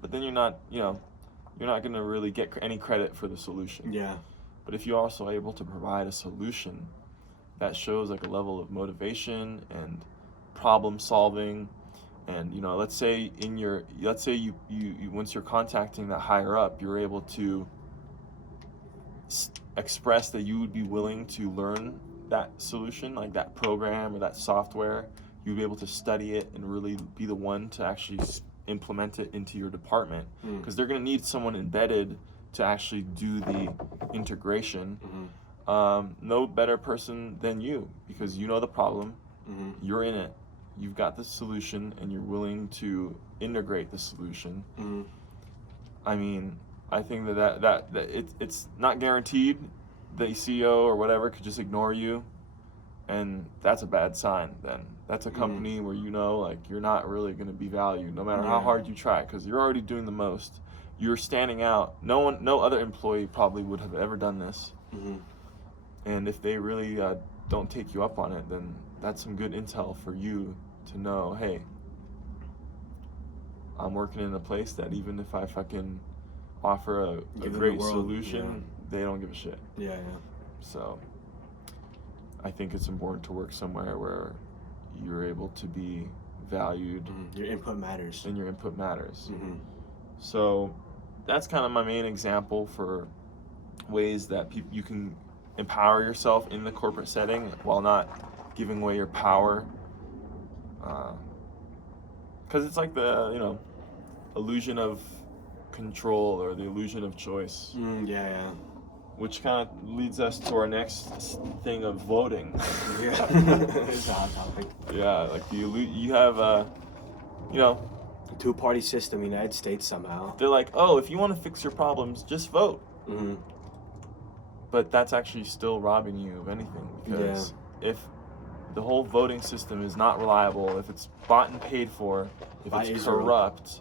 but then you're not going to really get any credit for the solution. Yeah. But if you're also able to provide a solution that shows like a level of motivation and problem solving And let's say you once you're contacting that higher up, you're able to express that you would be willing to learn that solution, like that program or that software. You'd be able to study it and really be the one to actually implement it into your department, because they're going to need someone embedded to actually do the integration. No better person than you, because you know the problem, you're in it, you've got the solution, and you're willing to integrate the solution. I mean, I think that it's not guaranteed. The CEO or whatever could just ignore you, and that's a bad sign. Then that's a company where like you're not really going to be valued, no matter how hard you try, because you're already doing the most. You're standing out. No other employee probably would have ever done this. And if they really don't take you up on it, then that's some good intel for you to know. Hey, I'm working in a place that even if I fucking offer a great solution, they don't give a shit. So I think it's important to work somewhere where you're able to be valued. Your input matters. And your input matters. So that's kind of my main example for ways that you can empower yourself in the corporate setting while not giving away your power. Because it's like the illusion of control or the illusion of choice. Which kind of leads us to our next thing of voting. It's a hot topic. Yeah, like you have a two-party system in the United States somehow. They're like, oh, if you want to fix your problems, just vote. But that's actually still robbing you of anything, because if the whole voting system is not reliable, if it's bought and paid for, if it's corrupt,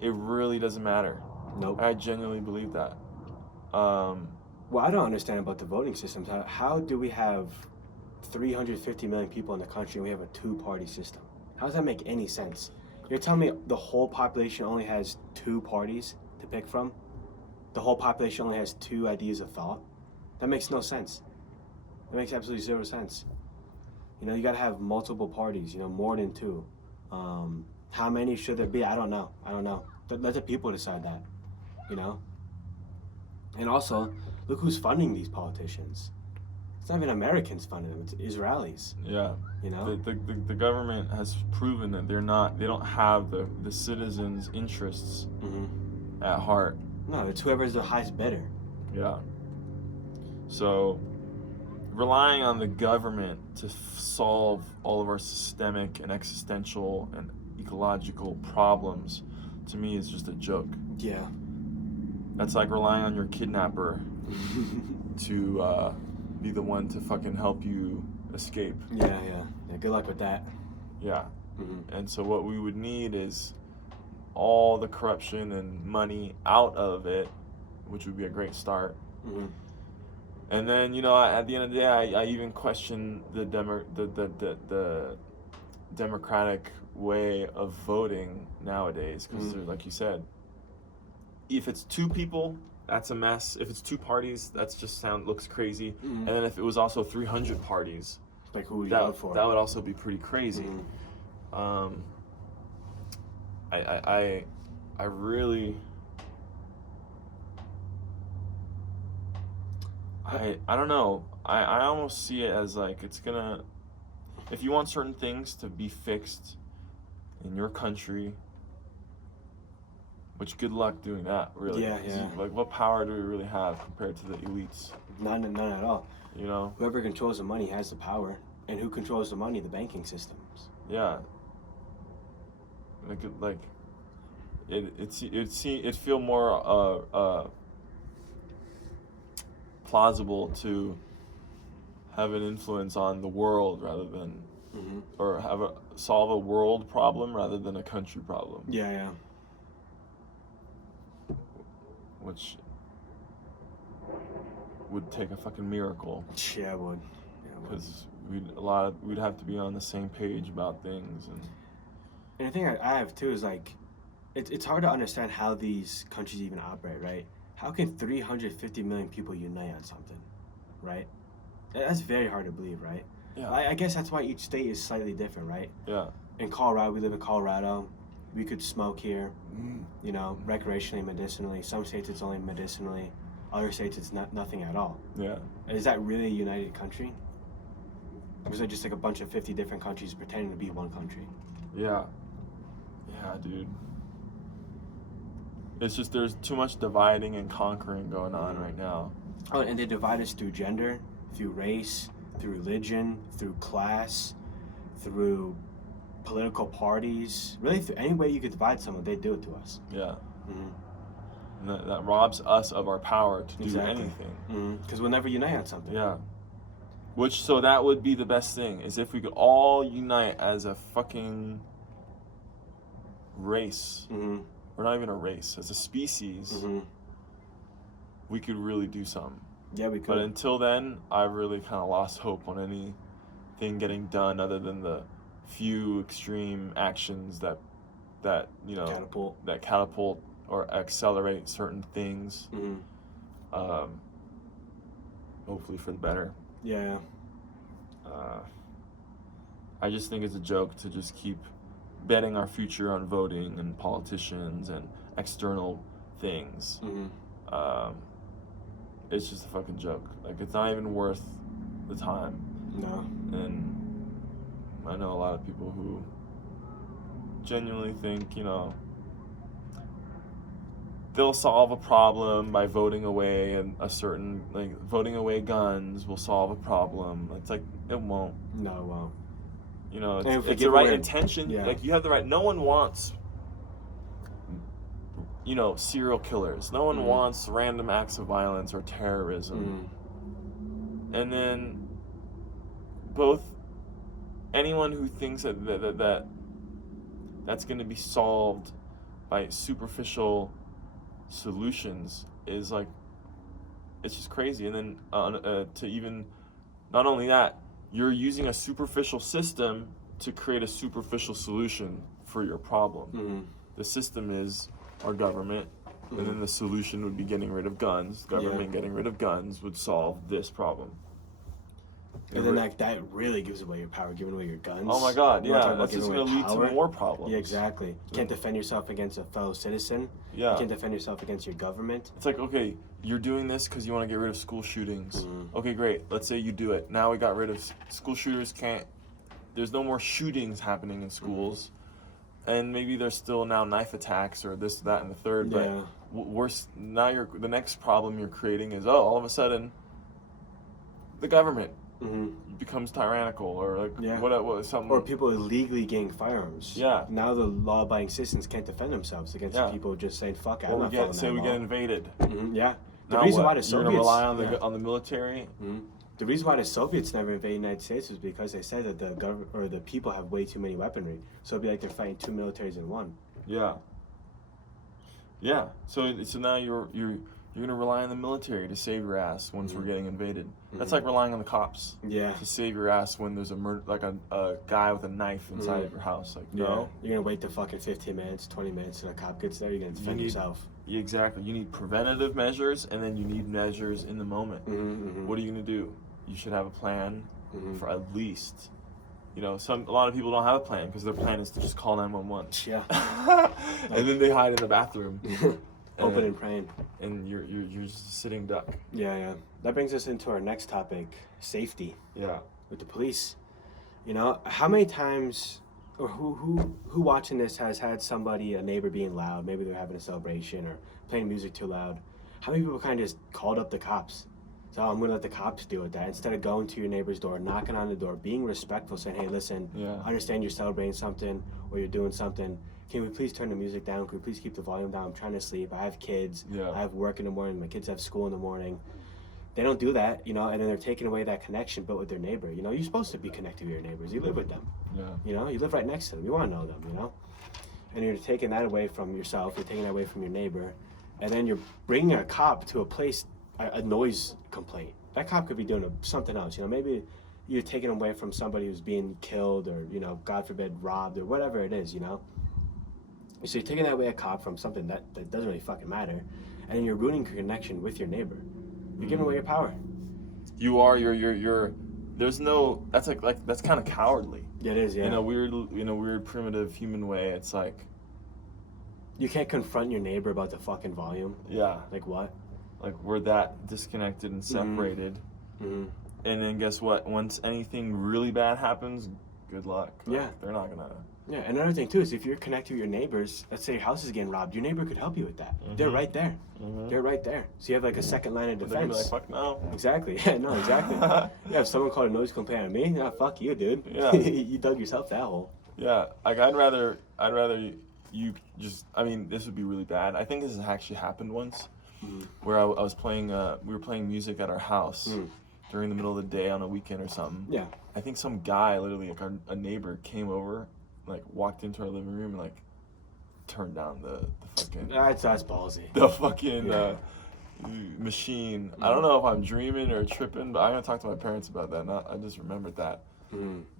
it really doesn't matter. Nope. I genuinely believe that. What I don't understand about the voting systems, how do we have 350 million people in the country and we have a two-party system? How does that make any sense? You're telling me the whole population only has two parties to pick from? The whole population only has two ideas of thought? That makes no sense. That makes absolutely zero sense. You gotta have multiple parties, more than two. How many should there be? I don't know. Let the people decide that, And also, look who's funding these politicians. It's not even Americans funding them, it's Israelis. Yeah. The government has proven that they don't have the citizens' interests at heart. No, it's whoever's the highest bidder. Yeah. So, relying on the government to solve all of our systemic and existential and ecological problems, to me, is just a joke. Yeah. That's like relying on your kidnapper to be the one to fucking help you escape. Yeah, good luck with that. Yeah. And so what we would need is all the corruption and money out of it, which would be a great start. And then, at the end of the day, I even question the democratic way of voting nowadays, because like you said, if it's two people, that's a mess. If it's two parties, that's just looks crazy. And then if it was also 300 parties, like who would you vote for? That would also be pretty crazy. I really I don't know. I almost see it as like it's gonna, if you want certain things to be fixed in your country, which good luck doing that, really. Yeah. Like, what power do we really have compared to the elites? None at all. Whoever controls the money has the power, and who controls the money? The banking systems. Yeah. It feel more plausible to have an influence on the world rather than, or solve a world problem rather than a country problem. Yeah. Which would take a fucking miracle. Yeah, it would. Because we'd have to be on the same page about things. And the thing I have too is like, it's hard to understand how these countries even operate, right? How can 350 million people unite on something, right? That's very hard to believe, right? Yeah. I guess that's why each state is slightly different, right? Yeah. in Colorado, we live in Colorado. We could smoke here, you know, recreationally, medicinally. Some states it's only medicinally. Other states it's nothing at all. Yeah. Is that really a united country? Or is it just like a bunch of 50 different countries pretending to be one country? Yeah. Yeah, dude. It's just there's too much dividing and conquering going on right now. Oh, and they divide us through gender, through race, through religion, through class, through political parties. Really, through any way you could divide someone, they do it to us. Yeah. Mm-hmm. And that robs us of our power to do Exactly. anything. Because we'll never unite on something. Yeah. So that would be the best thing, is if we could all unite as a fucking race. Mm-hmm. Or not even a race, as a species. Mm-hmm. We could really do something. Yeah, we could. But until then, I've really kind of lost hope on anything getting done other than the few extreme actions that you know catapult or accelerate certain things. Mm-hmm. Hopefully for the better. Yeah. I just think it's a joke to just keep betting our future on voting and politicians and external things. Mm-hmm. It's just a fucking joke. Like, it's not even worth the time. No. And I know a lot of people who genuinely think, you know, they'll solve a problem by voting away voting away guns will solve a problem. It's like, it won't. No, it won't. You know, it's the right intention. Yeah. Like, you have the right. No one wants, you know, serial killers. No one wants random acts of violence or terrorism. And then anyone who thinks that's going to be solved by superficial solutions is like, it's just crazy. And then to even, not only that, you're using a superficial system to create a superficial solution for your problem. The system is our government, and then the solution would be getting rid of guns. Government getting rid of guns would solve this problem. And then that really gives away your power, giving away your guns. Oh my God, yeah, that's just going to lead to more problems. Yeah, exactly. You can't defend yourself against a fellow citizen. Yeah. You can't defend yourself against your government. It's like, okay, you're doing this because you want to get rid of school shootings. Okay, great. Let's say you do it. Now we got rid of school shooters. There's no more shootings happening in schools. And maybe there's still now knife attacks or this, that, and the third. But now the next problem you're creating is, all of a sudden, the government becomes tyrannical, or like what something. Or people illegally getting firearms. Yeah. Now the law-abiding citizens can't defend themselves against people just saying "fuck it." Or we get invaded. Yeah. The Now reason why the you're Soviets gonna rely on the military. The reason why the Soviets never invaded the United States was because they said that the government or the people have way too many weaponry. So it'd be like they're fighting two militaries in one. Yeah. Yeah. So now you're going to rely on the military to save your ass once we're getting invaded. That's like relying on the cops. Yeah. To save your ass when there's a guy with a knife inside of your house. Like, no. You're going to wait the fucking 15 minutes, 20 minutes till a cop gets there. You're going to defend yourself. Exactly. You need preventative measures, and then you need measures in the moment. What are you going to do? You should have a plan for at least, you know, a lot of people don't have a plan because their plan is to just call 911. Yeah. And then they hide in the bathroom. Open and praying. And you're just a sitting duck. Yeah. That brings us into our next topic, safety. Yeah. With the police. You know, how many times, or who watching this has had a neighbor being loud, maybe they're having a celebration or playing music too loud. How many people kind of just called up the cops? So I'm going to let the cops deal with that. Instead of going to your neighbor's door, knocking on the door, being respectful, saying, hey, listen, I understand you're celebrating something or you're doing something. Can we please turn the music down? Can we please keep the volume down? I'm trying to sleep. I have kids. I have work in the morning. My kids have school in the morning. They don't do that, you know, and then they're taking away that connection built with their neighbor. You know, you're supposed to be connected with your neighbors. You live with them. Yeah. You know, you live right next to them. You want to know them, you know? And you're taking that away from yourself. You're taking that away from your neighbor. And then you're bringing a cop to a place, a noise complaint. That cop could be doing something else. You know, maybe you're taking away from somebody who's being killed or, you know, God forbid, robbed or whatever it is, you know? So you're taking that away a cop from something that doesn't really fucking matter. And then you're ruining your connection with your neighbor. You're giving away your power. You are, there's no, that's kind of cowardly. Yeah, it is. Yeah. In a weird primitive human way, it's like, You can't confront your neighbor about the fucking volume. yeah, Like what? like we're that disconnected and separated. Mm-hmm. And then guess what? Once anything really bad happens, good luck. Like, Yeah. they're not gonna. Yeah, another thing too is if you're connected with your neighbors, let's say your house is getting robbed, your neighbor could help you with that. They're right there. They're right there. So you have like a second line of They're gonna be defense. like, fuck no. Exactly. Yeah, no, exactly. Yeah, if someone called a noise complaint on me, yeah, fuck you, dude. Yeah. You dug yourself that hole. Yeah, like I'd rather you just. I mean, this would be really bad. I think this has actually happened once, where I was playing. We were playing music at our house during the middle of the day on a weekend or something. Yeah. I think some guy, literally like a neighbor, came over, like walked into our living room and like turned down the fucking That's ballsy. the fucking machine. I don't know if I'm dreaming or tripping, but I'm gonna talk to my parents about that. I just remembered that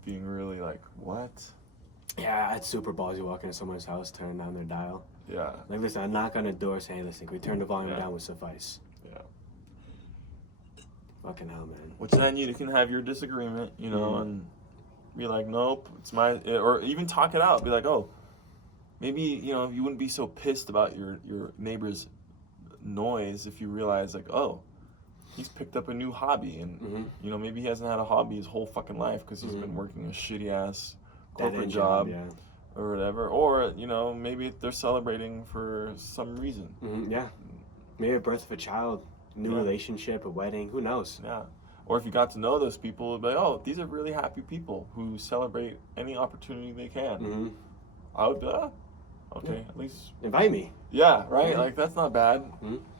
being really like, what? Yeah, it's super ballsy walking to someone's house, turning down their dial. Yeah. Like, listen, I knock on the door saying, listen, can we turn the volume Yeah. down would suffice. Yeah. Fucking hell, man. Which then you can have your disagreement, you know, and be like, nope, it's my, or even talk it out. Be like, oh, maybe, you know, you wouldn't be so pissed about your neighbor's noise if you realize, like, oh, he's picked up a new hobby, and you know, maybe he hasn't had a hobby his whole fucking life because he's been working a shitty ass corporate job yeah. or whatever. Or, you know, maybe they're celebrating for some reason. Yeah. Maybe a birth of a child, new relationship, a wedding, who knows? Yeah. Or if you got to know those people, it'd be like, oh, these are really happy people who celebrate any opportunity they can. I would be like, oh, okay, at least Invite me. yeah, right? Like, that's not bad.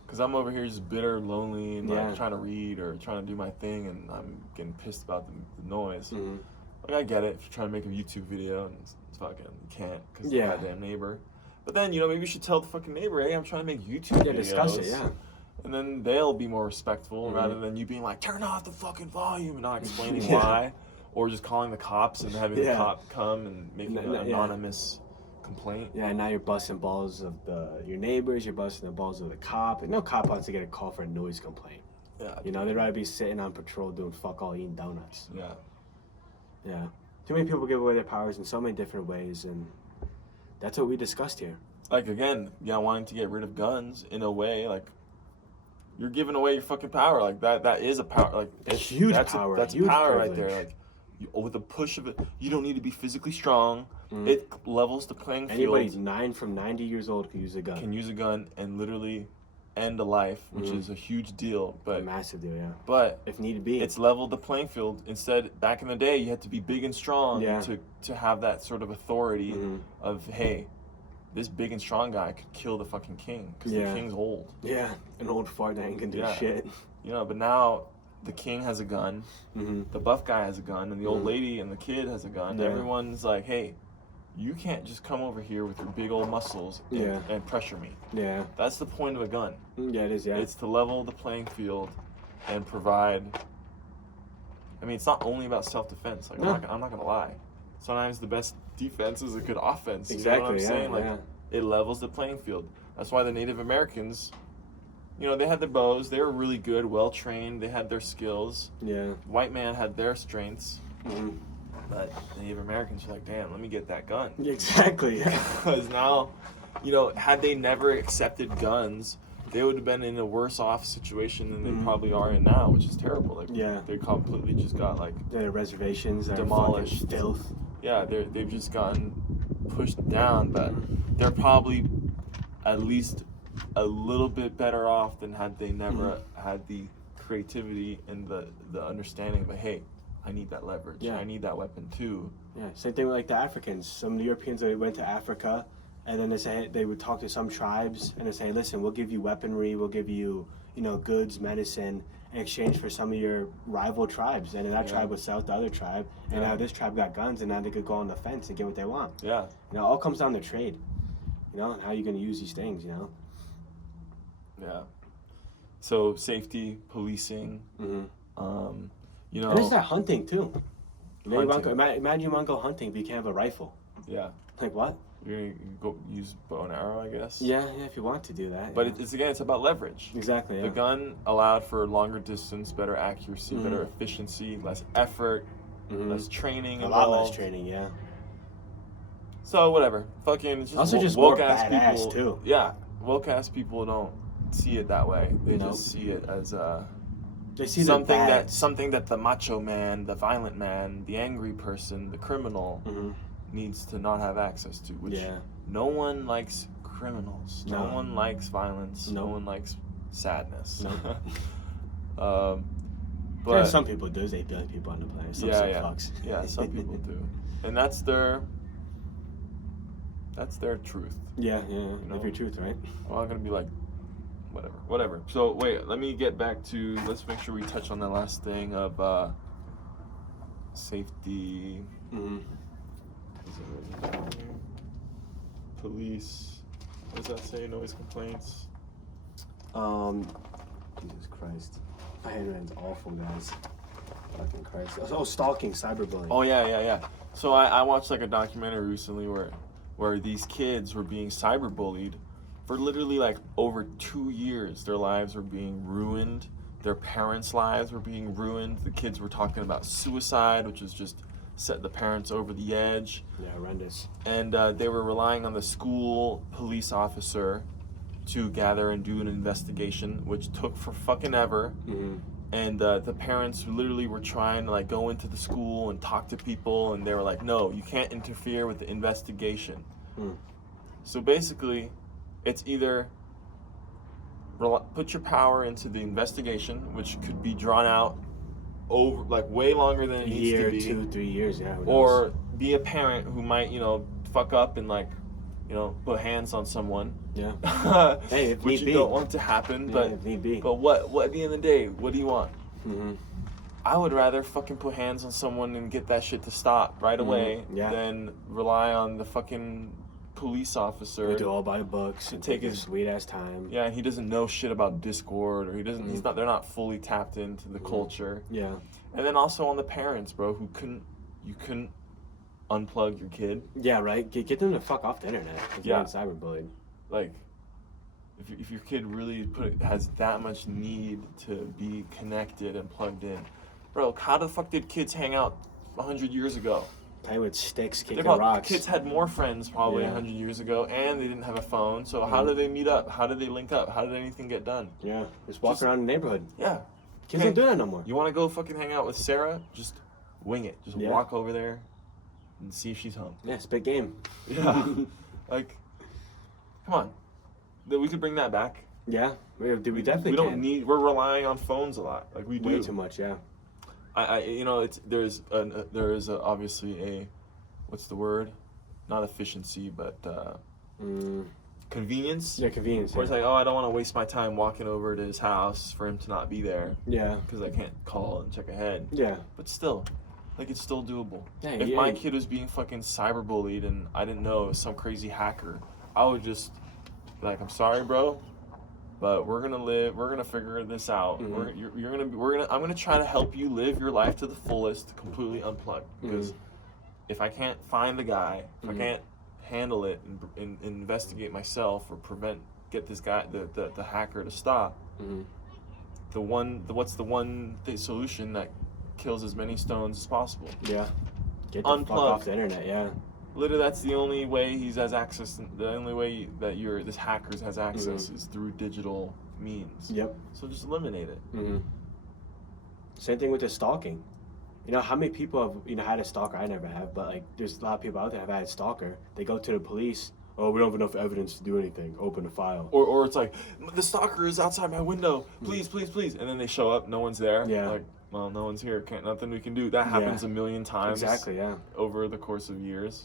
Because I'm over here just bitter, lonely, and Yeah. like trying to read or trying to do my thing, and I'm getting pissed about the noise. Like, I get it if you're trying to make a YouTube video and it's fucking, you can't because Yeah. the goddamn neighbor. But then, you know, maybe you should tell the fucking neighbor, hey, I'm trying to make YouTube videos. Discuss it, yeah. And then they'll be more respectful rather than you being like, turn off the fucking volume and not explaining Yeah. why. Or just calling the cops and having the Yeah. cop come and making an anonymous complaint. Yeah, now you're busting balls of your neighbors, you're busting the balls of the cop. And no cop wants to get a call for a noise complaint. Yeah. You know, they'd rather be sitting on patrol doing fuck all eating donuts. Yeah. Yeah. Too many people give away their powers in so many different ways, and that's what we discussed here. Like, again, wanting to get rid of guns in a way, like, you're giving away your fucking power. Like, that is a power. Like, It's huge that's power. That's huge power privilege. right there. Like, with a push of it, you don't need to be physically strong. It levels the playing field. Anybody 9 from 90 years old can use a gun. Can use a gun and literally end a life, which is a huge deal. But Massive deal, yeah. but If need be. it's leveled the playing field. Instead, back in the day, you had to be big and strong Yeah. to have that sort of authority of, hey, this big and strong guy could kill the fucking king because the king's old. Yeah, an old fart that ain't gonna do shit. You know, but now the king has a gun, the buff guy has a gun, and the old lady and the kid has a gun. Yeah. Everyone's like, hey, you can't just come over here with your big old muscles and pressure me. Yeah. That's the point of a gun. Yeah, it is, yeah. It's to level the playing field and provide. I mean, it's not only about self-defense. Like, I'm not gonna lie. Sometimes the best defense is a good offense. You know what I'm saying? Like, it levels the playing field. That's why the Native Americans, you know, they had their bows. They were really good, well-trained. They had their skills. Yeah. White man had their strengths. But Native Americans were like, damn, let me get that gun. Exactly. Because now, you know, had they never accepted guns, they would have been in a worse off situation than they probably are in now, which is terrible. Like, they completely just got, like, Their reservations are demolished. fucking filth. Yeah, they've just gotten pushed down, but they're probably at least a little bit better off than had they never had the creativity and the understanding of, hey, I need that leverage. Yeah. I need that weapon too. Yeah, same thing with like the Africans. Some of the Europeans, they went to Africa, and then they would talk to some tribes, and they say, listen, we'll give you weaponry, we'll give you, you know, goods, medicine, in exchange for some of your rival tribes. And then that tribe would sell to the other tribe, and now this tribe got guns, and now they could go on the fence and get what they want. Yeah. You know, it all comes down to trade, you know, and how you're going to use these things, you know? Yeah. So safety, policing, you know. And it's that hunting, too. You know, Hunting. imagine you want to go hunting, but you can't have a rifle. Yeah. Like, what? You're going to go use bow and arrow, I guess. Yeah, if you want to do that. But it's about leverage. Exactly, yeah. The gun allowed for longer distance, better accuracy, better efficiency, less effort. less training A involved. lot less training, yeah. So whatever, fucking it's just Also, just woke more ass badass people. too. Yeah, woke ass people don't see it that way. They No. just see it as They see something the that bads. something that the macho man, the violent man, the angry person, the criminal needs to not have access to. Which no one likes criminals. No one likes violence. No one likes sadness. But some people do. There's 8 billion people on the planet. Some fucks. Yeah, some people do, and that's their truth. Yeah. Live your truth, right? Well, I'm gonna be like, whatever. So wait, let me get back to. Let's make sure we touch on the last thing of safety. Is it written down here? Police. What does that say? Noise complaints. Jesus Christ. My handwriting's awful, guys. Fucking Christ. Oh, stalking, cyberbullying. Oh yeah. So I watched like a documentary recently where these kids were being cyberbullied for literally like over 2 years. Their lives were being ruined. Their parents' lives were being ruined. The kids were talking about suicide, which is just set the parents over the edge. Yeah, horrendous. And they were relying on the school police officer to gather and do an investigation, which took for fucking ever. And the parents literally were trying to like go into the school and talk to people, and they were like, no, you can't interfere with the investigation. So basically, it's either put your power into the investigation, which could be drawn out over like way longer than it needs to be. 2, 3 years, yeah. Or be a parent who might, fuck up and like, put hands on someone. Yeah. Hey, if which need you be. don't want to happen, but if need be. But what at the end of the day, what do you want? I would rather fucking put hands on someone and get that shit to stop right away than rely on the fucking police officer. We do all by the books and take his sweet ass time. Yeah, and he doesn't know shit about Discord, or he doesn't. They're not fully tapped into the culture. Yeah. And then also on the parents, bro, who you couldn't unplug your kid. Yeah, right. Get them to fuck off the internet. If you're cyberbullied. Like, if your kid really has that much need to be connected and plugged in, bro, how the fuck did kids hang out 100 years ago? Play with sticks, kicking rocks. Kids had more friends probably 100 years ago, and they didn't have a phone. So how did they meet up? How did they link up? How did anything get done? Yeah, just walk around the neighborhood. Yeah. Kids don't do that no more. You want to go fucking hang out with Sarah? Just wing it. Just walk over there and see if she's home. Yeah, spit game. Yeah. Like, come on. We could bring that back. Yeah, we definitely we don't need. We're relying on phones a lot. Like we do. Way too much. Yeah. There is obviously a, what's the word? Not efficiency, but convenience. Yeah, convenience. Where it's like, I don't want to waste my time walking over to his house for him to not be there. Yeah. Because I can't call and check ahead. Yeah. But still, like, it's still doable. Yeah, if my kid was being fucking cyberbullied and I didn't know it was some crazy hacker, I would just be like, I'm sorry, bro, but we're gonna figure this out. I'm gonna try to help you live your life to the fullest, completely unplugged. Because if I can't find the guy, if I can't handle it and investigate myself or get this guy, the hacker to stop, what's the one solution that kills as many stones as possible? Yeah. Get the fuck off the internet, yeah. Literally, that's the only way he has access. The only way that this hacker has access is through digital means. Yep. So just eliminate it. Same thing with the stalking. How many people have had a stalker? I never have, but like there's a lot of people out there have had a stalker. They go to the police. Oh, we don't have enough evidence to do anything. Open the file. Or it's like, the stalker is outside my window. Please, please, please. And then they show up. No one's there. Yeah. Like, well, no one's here. Nothing we can do. That happens a million times. Exactly. Yeah. Over the course of years.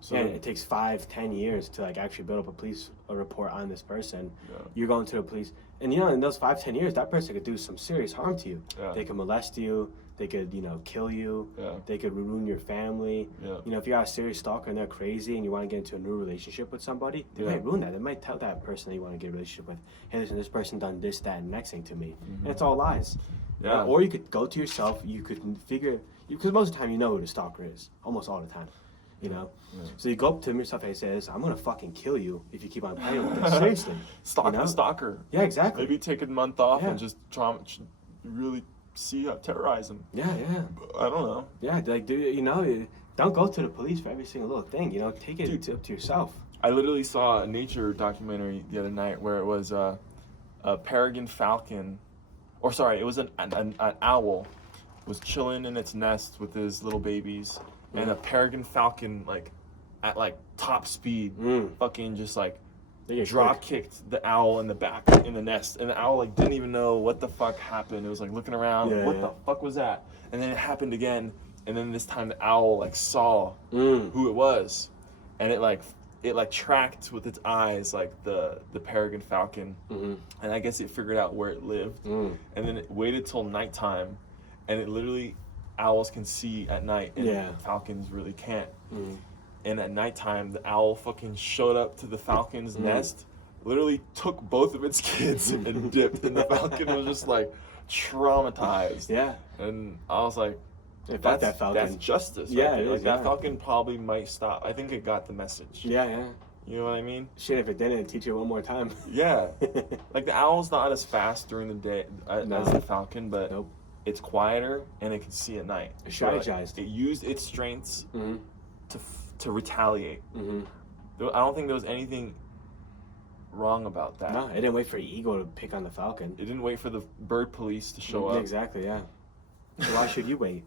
So it takes 5-10 years to like actually build up a report on this person. Yeah. You're going to the police, and in those 5-10 years, that person could do some serious harm to you. Yeah. They could molest you. They could, kill you. Yeah. They could ruin your family. Yeah. If you're a serious stalker and they're crazy and you want to get into a new relationship with somebody, they might ruin that. They might tell that person that you want to get a relationship with, hey, listen, this person done this, that, and next thing to me. And it's all lies. Yeah. Or you could go to yourself. You could because most of the time you know who the stalker is. Almost all the time. Yeah. So you go up to him yourself and say, I'm going to fucking kill you if you keep on playing with this. Seriously. Stalk the stalker. Yeah, exactly. Maybe take a month off and just really terrorize them. Yeah, yeah. I don't know. Yeah, like, dude, don't go to the police for every single little thing. Take it up to yourself. I literally saw a nature documentary the other night where it was a peregrine falcon, or sorry, it was an owl was chilling in its nest with his little babies, and a peregrine falcon at top speed, fucking just drop kicked the owl in the back in the nest, and the owl didn't even know what the fuck happened. It was looking around, what the fuck was that? And then it happened again, and then this time the owl saw who it was, and it tracked with its eyes the peregrine falcon, and I guess it figured out where it lived, and then it waited till nighttime, and it literally, owls can see at night, and falcons really can't. And at nighttime, the owl fucking showed up to the falcon's nest, literally took both of its kids and dipped, and the falcon was just traumatized. Yeah. And I was like, that falcon. That's justice. Yeah, right? it is, that falcon probably might stop. I think it got the message. Yeah, yeah. You know what I mean? Shit, if it didn't, teach it one more time. Yeah. The owl's not as fast during the day as the falcon, but it's quieter and it can see at night. It strategized. It used its strengths to retaliate. I don't think there was anything wrong about that. No, it didn't wait for an eagle to pick on the falcon. It didn't wait for the bird police to show up. Exactly, yeah. So why should you wait?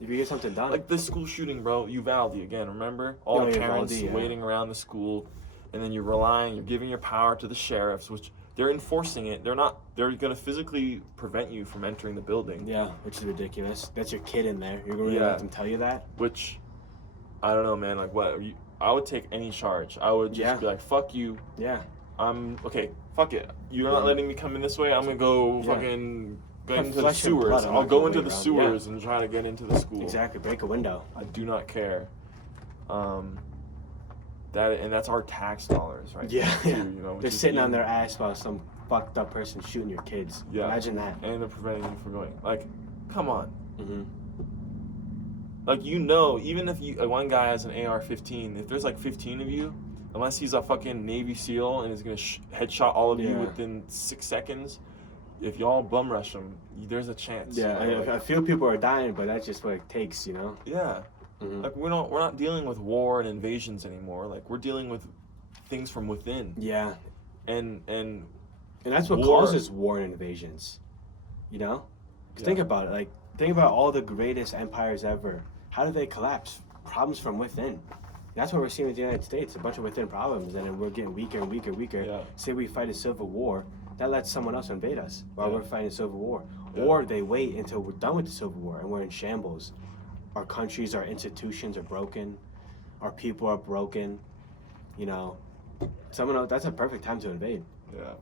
If you get something done. This school shooting, bro, Uvalde again, remember? All the parents Uvalde, waiting around the school, and then you're giving your power to the sheriffs, which they're enforcing it. They're going to physically prevent you from entering the building. Yeah, which is ridiculous. That's your kid in there. You're going to let them tell you that? Which, I don't know, man. I would take any charge. I would just be fuck you. Yeah. Okay, fuck it. You're not letting me come in this way. I'm going to go fucking go into the sewers. I'll go into the sewers and try to get into the school. Exactly, break a window. I do not care. That's our tax dollars, right? Yeah, too, they're sitting on their ass while some fucked up person shooting your kids. Yeah. Imagine that. And they're preventing you from going. Come on. Even if one guy has an AR-15, if there's 15 of you, unless he's a fucking Navy SEAL and is gonna headshot all of you within 6 seconds, if y'all bum rush him, there's a chance. Yeah, a few people are dying, but that's just what it takes, Yeah. We're not dealing with war and invasions anymore. We're dealing with things from within. Yeah. And that's what causes war and invasions. Think about it. Think about all the greatest empires ever. How did they collapse? Problems from within. That's what we're seeing with the United States. A bunch of within problems, and then we're getting weaker and weaker and weaker. Yeah. Say we fight a civil war, that lets someone else invade us while we're fighting a civil war. Yeah. Or they wait until we're done with the civil war and we're in shambles. Our countries, our institutions are broken. Our people are broken. Someone else, that's a perfect time to invade. Yeah.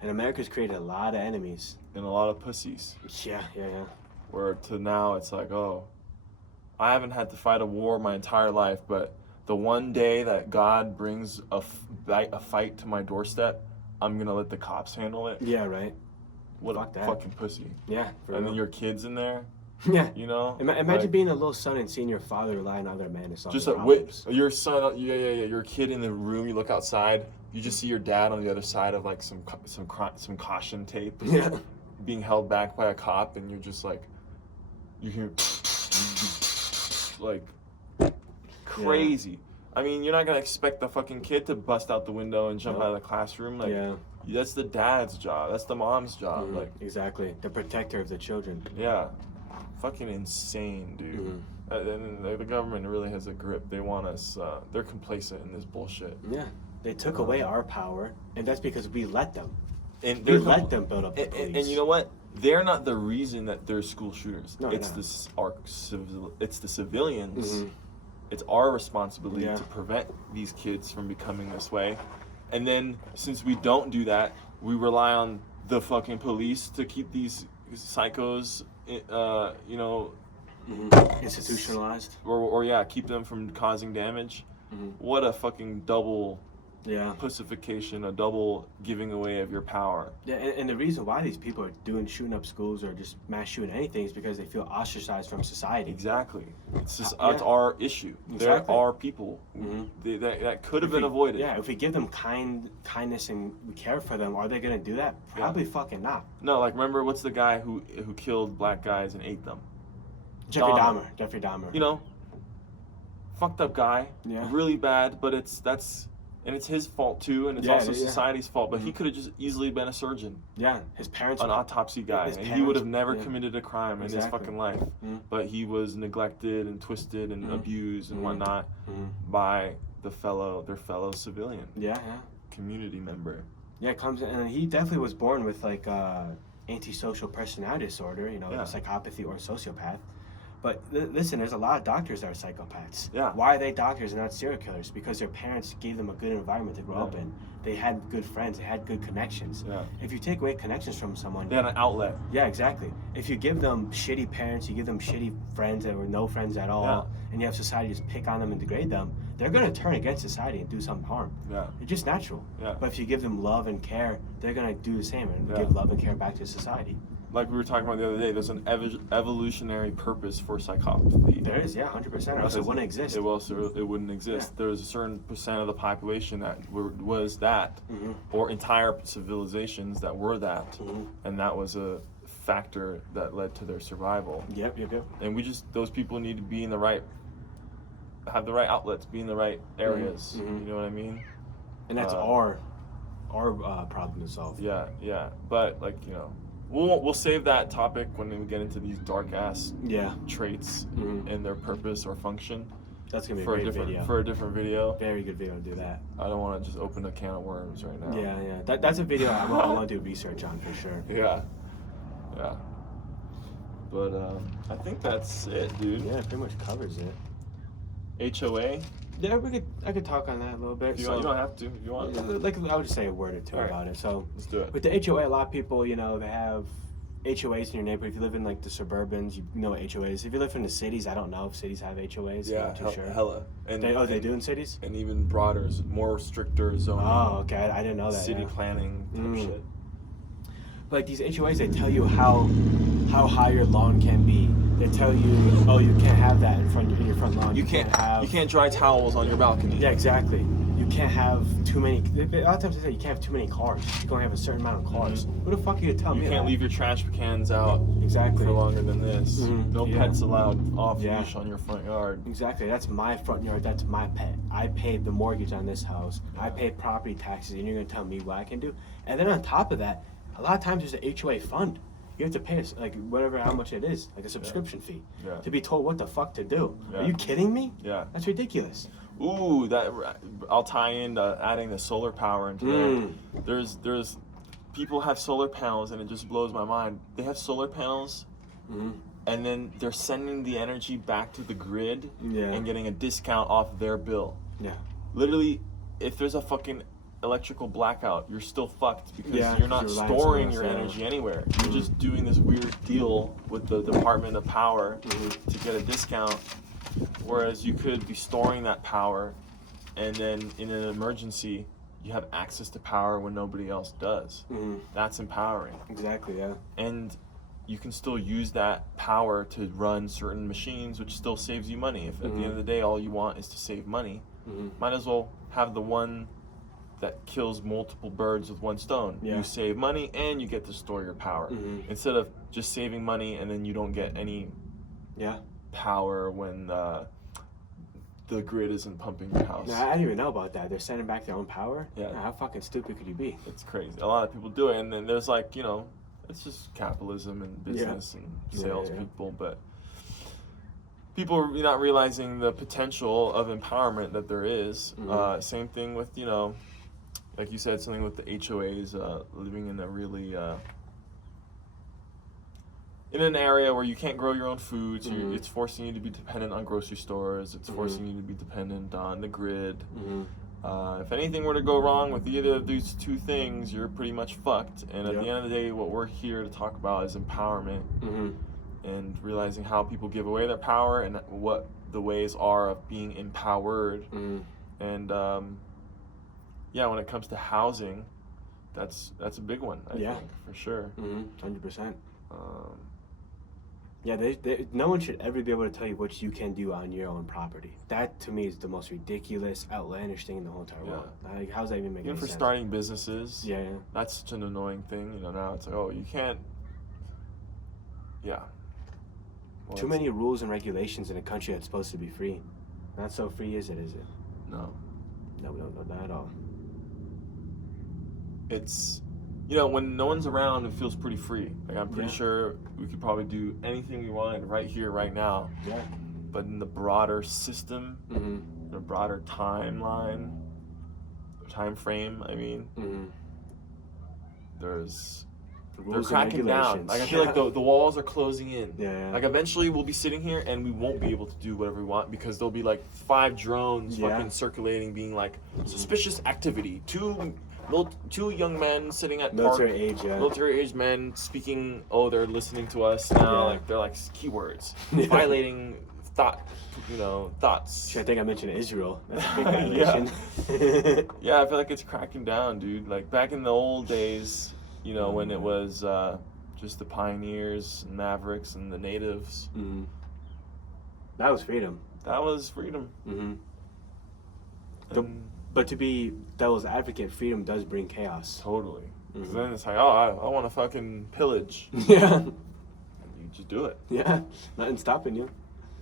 And America's created a lot of enemies. And a lot of pussies. Yeah. Where to now it's I haven't had to fight a war my entire life, but the one day that God brings a fight to my doorstep, I'm going to let the cops handle it. Yeah, right. What a fucking pussy. Yeah. And then your kid's in there. Yeah. Imagine being a little son and seeing your father relying on other men to solve just problems. Your son, your kid in the room, you look outside, you just see your dad on the other side of some caution tape. Yeah. Being held back by a cop, and you're just you hear crazy. Yeah. I mean, you're not gonna expect the fucking kid to bust out the window and jump out of the classroom. That's the dad's job. That's the mom's job. Exactly, the protector of the children. Yeah, fucking insane, dude. And the government really has a grip. They want us. They're complacent in this bullshit. Yeah, they took away our power, and that's because we let them. And we let them build up the police. And you know what? They're not the reason that there's school shooters. No, it's the civilians. It's our responsibility to prevent these kids from becoming this way. And then since we don't do that, we rely on the fucking police to keep these psychos, institutionalized. Or keep them from causing damage. What a fucking double Yeah. pussification, a double giving away of your power. Yeah, and the reason why these people are shooting up schools or just mass shooting anything is because they feel ostracized from society. Exactly. It's just Yeah. it's our issue. Exactly. There are people that could have been avoided. Yeah, if we give them kindness and we care for them, are they gonna do that? Probably fucking not. No, like remember what's the guy who killed black guys and ate them? Jeffrey Dahmer. Dahmer. You know, fucked up guy. Yeah. Really bad, but it's his fault too, and it's also society's fault. But he could have just easily been a surgeon. Yeah, his parents. An autopsy guy, and he would have never committed a crime in his fucking life. But he was neglected and twisted and abused and whatnot by their fellow civilian. Yeah. Community member. Yeah, it comes and he definitely was born with like antisocial personality disorder, psychopathy or sociopath. But listen, there's a lot of doctors that are psychopaths. Yeah. Why are they doctors and not serial killers? Because their parents gave them a good environment to grow up in. They had good friends. They had good connections. Yeah. If you take away connections from someone, they had an outlet. Yeah, exactly. If you give them shitty parents, you give them shitty friends that were no friends at all, and you have society just pick on them and degrade them, they're going to turn against society and do some harm. Yeah. It's just natural. Yeah. But if you give them love and care, they're going to do the same and give love and care back to society. Like we were talking about the other day, there's an evolutionary purpose for psychopathy. There is, 100%. Or else it wouldn't exist. It wouldn't exist. Yeah. There's a certain percent of the population that was that, or entire civilizations that were that, and that was a factor that led to their survival. Yep. And those people need to be have the right outlets, be in the right areas. You know what I mean? And that's our problem to solve. Yeah. But we'll save that topic when we get into these dark ass traits and their purpose or function. That's gonna be a great video. For a different video. Very good video to do that. I don't want to just open a can of worms right now. Yeah. That's a video I want to do research on for sure. Yeah. But I think that's it, dude. Yeah, it pretty much covers it. HOA? Yeah, I could talk on that a little bit. You don't have to. If you want. Like I would just say a word or two about it. So let's do it. With the HOA, a lot of people, they have HOAs in your neighborhood. If you live in like the suburbans, you know what HOAs. If you live in the cities, I don't know if cities have HOAs. Yeah, I'm not too sure. Hella. And they do in cities? And even broader, more stricter zoning. Oh, okay. I didn't know that. City planning type shit. But like these HOAs, they tell you how high your lawn can be. They tell you, oh, you can't have that in your front lawn. You can't dry towels on your balcony. Yeah, exactly. You can't have too many. A lot of times they say you can't have too many cars. You can only have a certain amount of cars. Who the fuck are you to tell me? You can't leave your trash cans out exactly for longer than this. No pets allowed off leash on your front yard. Exactly. That's my front yard. That's my pet. I paid the mortgage on this house. I paid property taxes, and you're gonna tell me what I can do? And then on top of that, a lot of times there's an HOA fund. You have to pay like how much it is, like a subscription fee, to be told what the fuck to do. Are you kidding me? Yeah. That's ridiculous. Ooh, I'll tie in adding the solar power into there. There's people have solar panels, and it just blows my mind. They have solar panels, and then they're sending the energy back to the grid and getting a discount off their bill. Yeah. Literally, if there's a fucking electrical blackout, you're still fucked because you're not storing your energy anywhere. You're just doing this weird deal with the Department of Power to get a discount, whereas you could be storing that power, and then in an emergency you have access to power when nobody else does. That's empowering. Exactly. Yeah. And you can still use that power to run certain machines, which still saves you money. If at the end of the day all you want is to save money, might as well have the one that kills multiple birds with one stone. You save money and you get to store your power. Instead of just saving money and then you don't get any power when the grid isn't pumping your house. I didn't even know about that. They're sending back their own power? Yeah. How fucking stupid could you be? It's crazy. A lot of people do it, and then there's it's just capitalism and business and salespeople, but people are not realizing the potential of empowerment that there is. Same thing with, like you said, something with the HOAs, living in a really, in an area where you can't grow your own food, so it's forcing you to be dependent on grocery stores, it's forcing you to be dependent on the grid. If anything were to go wrong with either of these two things, you're pretty much fucked. And at the end of the day, what we're here to talk about is empowerment and realizing how people give away their power and what the ways are of being empowered. And yeah, when it comes to housing, that's a big one. I Yeah. think for sure. 100%. Yeah, no one should ever be able to tell you what you can do on your own property. That to me is the most ridiculous, outlandish thing in the whole entire world. Like, how's that even make Even any for sense? starting businesses, Yeah. that's such an annoying thing. You know, now it's like, oh, you can't. Yeah. Well, Too many rules and regulations in a country that's supposed to be free. Not so free, is it? No. No, not at all. It's, you know, when no one's around, it feels pretty free. Like, I'm pretty Yeah. sure we could probably do anything we wanted right here, right now. Yeah. But in the broader system, the broader time frame, I mean, they're Rules and cracking down. regulations. Like, I feel like the walls are closing in. Yeah. Like, eventually we'll be sitting here and we won't be able to do whatever we want because there'll be like 5 drones fucking circulating, being like, suspicious activity. Two young men sitting at military age men speaking. Oh, they're listening to us now. Yeah. Like, they're like keywords, violating thoughts. I think I mentioned Israel. That's a big violation. Yeah, I feel like it's cracking down, dude. Like, back in the old days, you know, when it was just the pioneers, and mavericks, and the natives. That was freedom. That was freedom. But to be devil's advocate, freedom does bring chaos. Totally. Because then it's like, oh, I want to fucking pillage. Yeah. And you just do it. Yeah. Nothing stopping you.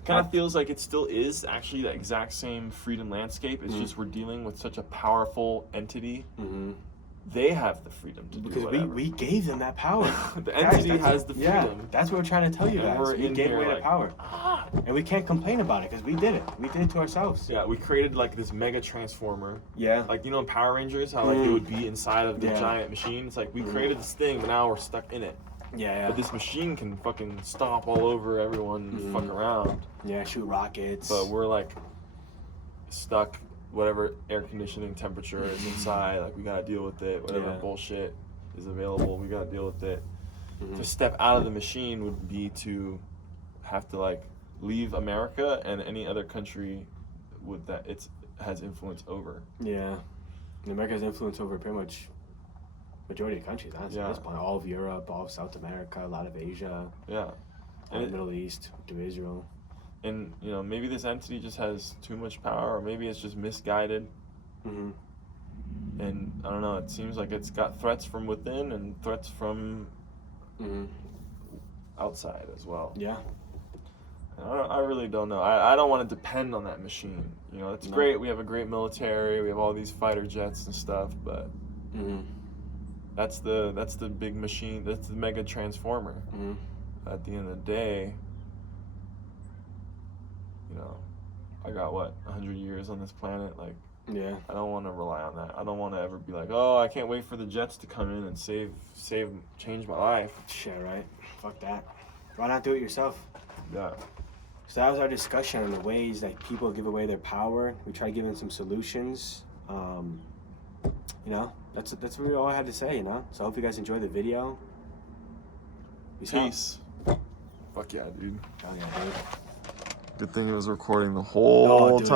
Kind of feels like it still is actually the exact same freedom landscape. It's just we're dealing with such a powerful entity. They have the freedom to do whatever. Because we gave them that power. The entity has the freedom. Yeah, that's what we're trying to tell you And guys. we're We in gave here away like, the power. And we can't complain about it because we did it. We did it to ourselves. Yeah, we created like this mega transformer. Yeah. Like, you know in Power Rangers, how like it would be inside of the giant machine? It's like we created this thing, but now we're stuck in it. Yeah. But this machine can fucking stomp all over everyone and fuck around. Yeah, shoot rockets. But we're like stuck, whatever air conditioning temperature is inside, like we gotta deal with it. Whatever bullshit is available, we gotta deal with it. To step out of the machine would be to have to like leave America and any other country with that it has influence over. Yeah. And America has influence over pretty much majority of countries, honestly. At this point. All of Europe, all of South America, a lot of Asia. Yeah. And the Middle East, to Israel. And, you know, maybe this entity just has too much power, or maybe it's just misguided. And I don't know, it seems like it's got threats from within and threats from outside as well. Yeah. I really don't know. I don't want to depend on that machine. You know, it's great. We have a great military. We have all these fighter jets and stuff, but that's the big machine. That's the mega transformer. At the end of the day, you know, I got 100 years on this planet. Like, I don't want to rely on that. I don't want to ever be like, oh, I can't wait for the jets to come in and change my life. Shit, right? Fuck that. Why not do it yourself? Yeah. So that was our discussion on the ways that people give away their power. We tried giving some solutions. You know, that's really all I had to say, you know? So I hope you guys enjoyed the video. Peace. Fuck yeah, dude. Oh, yeah, dude. Good thing it was recording the whole time.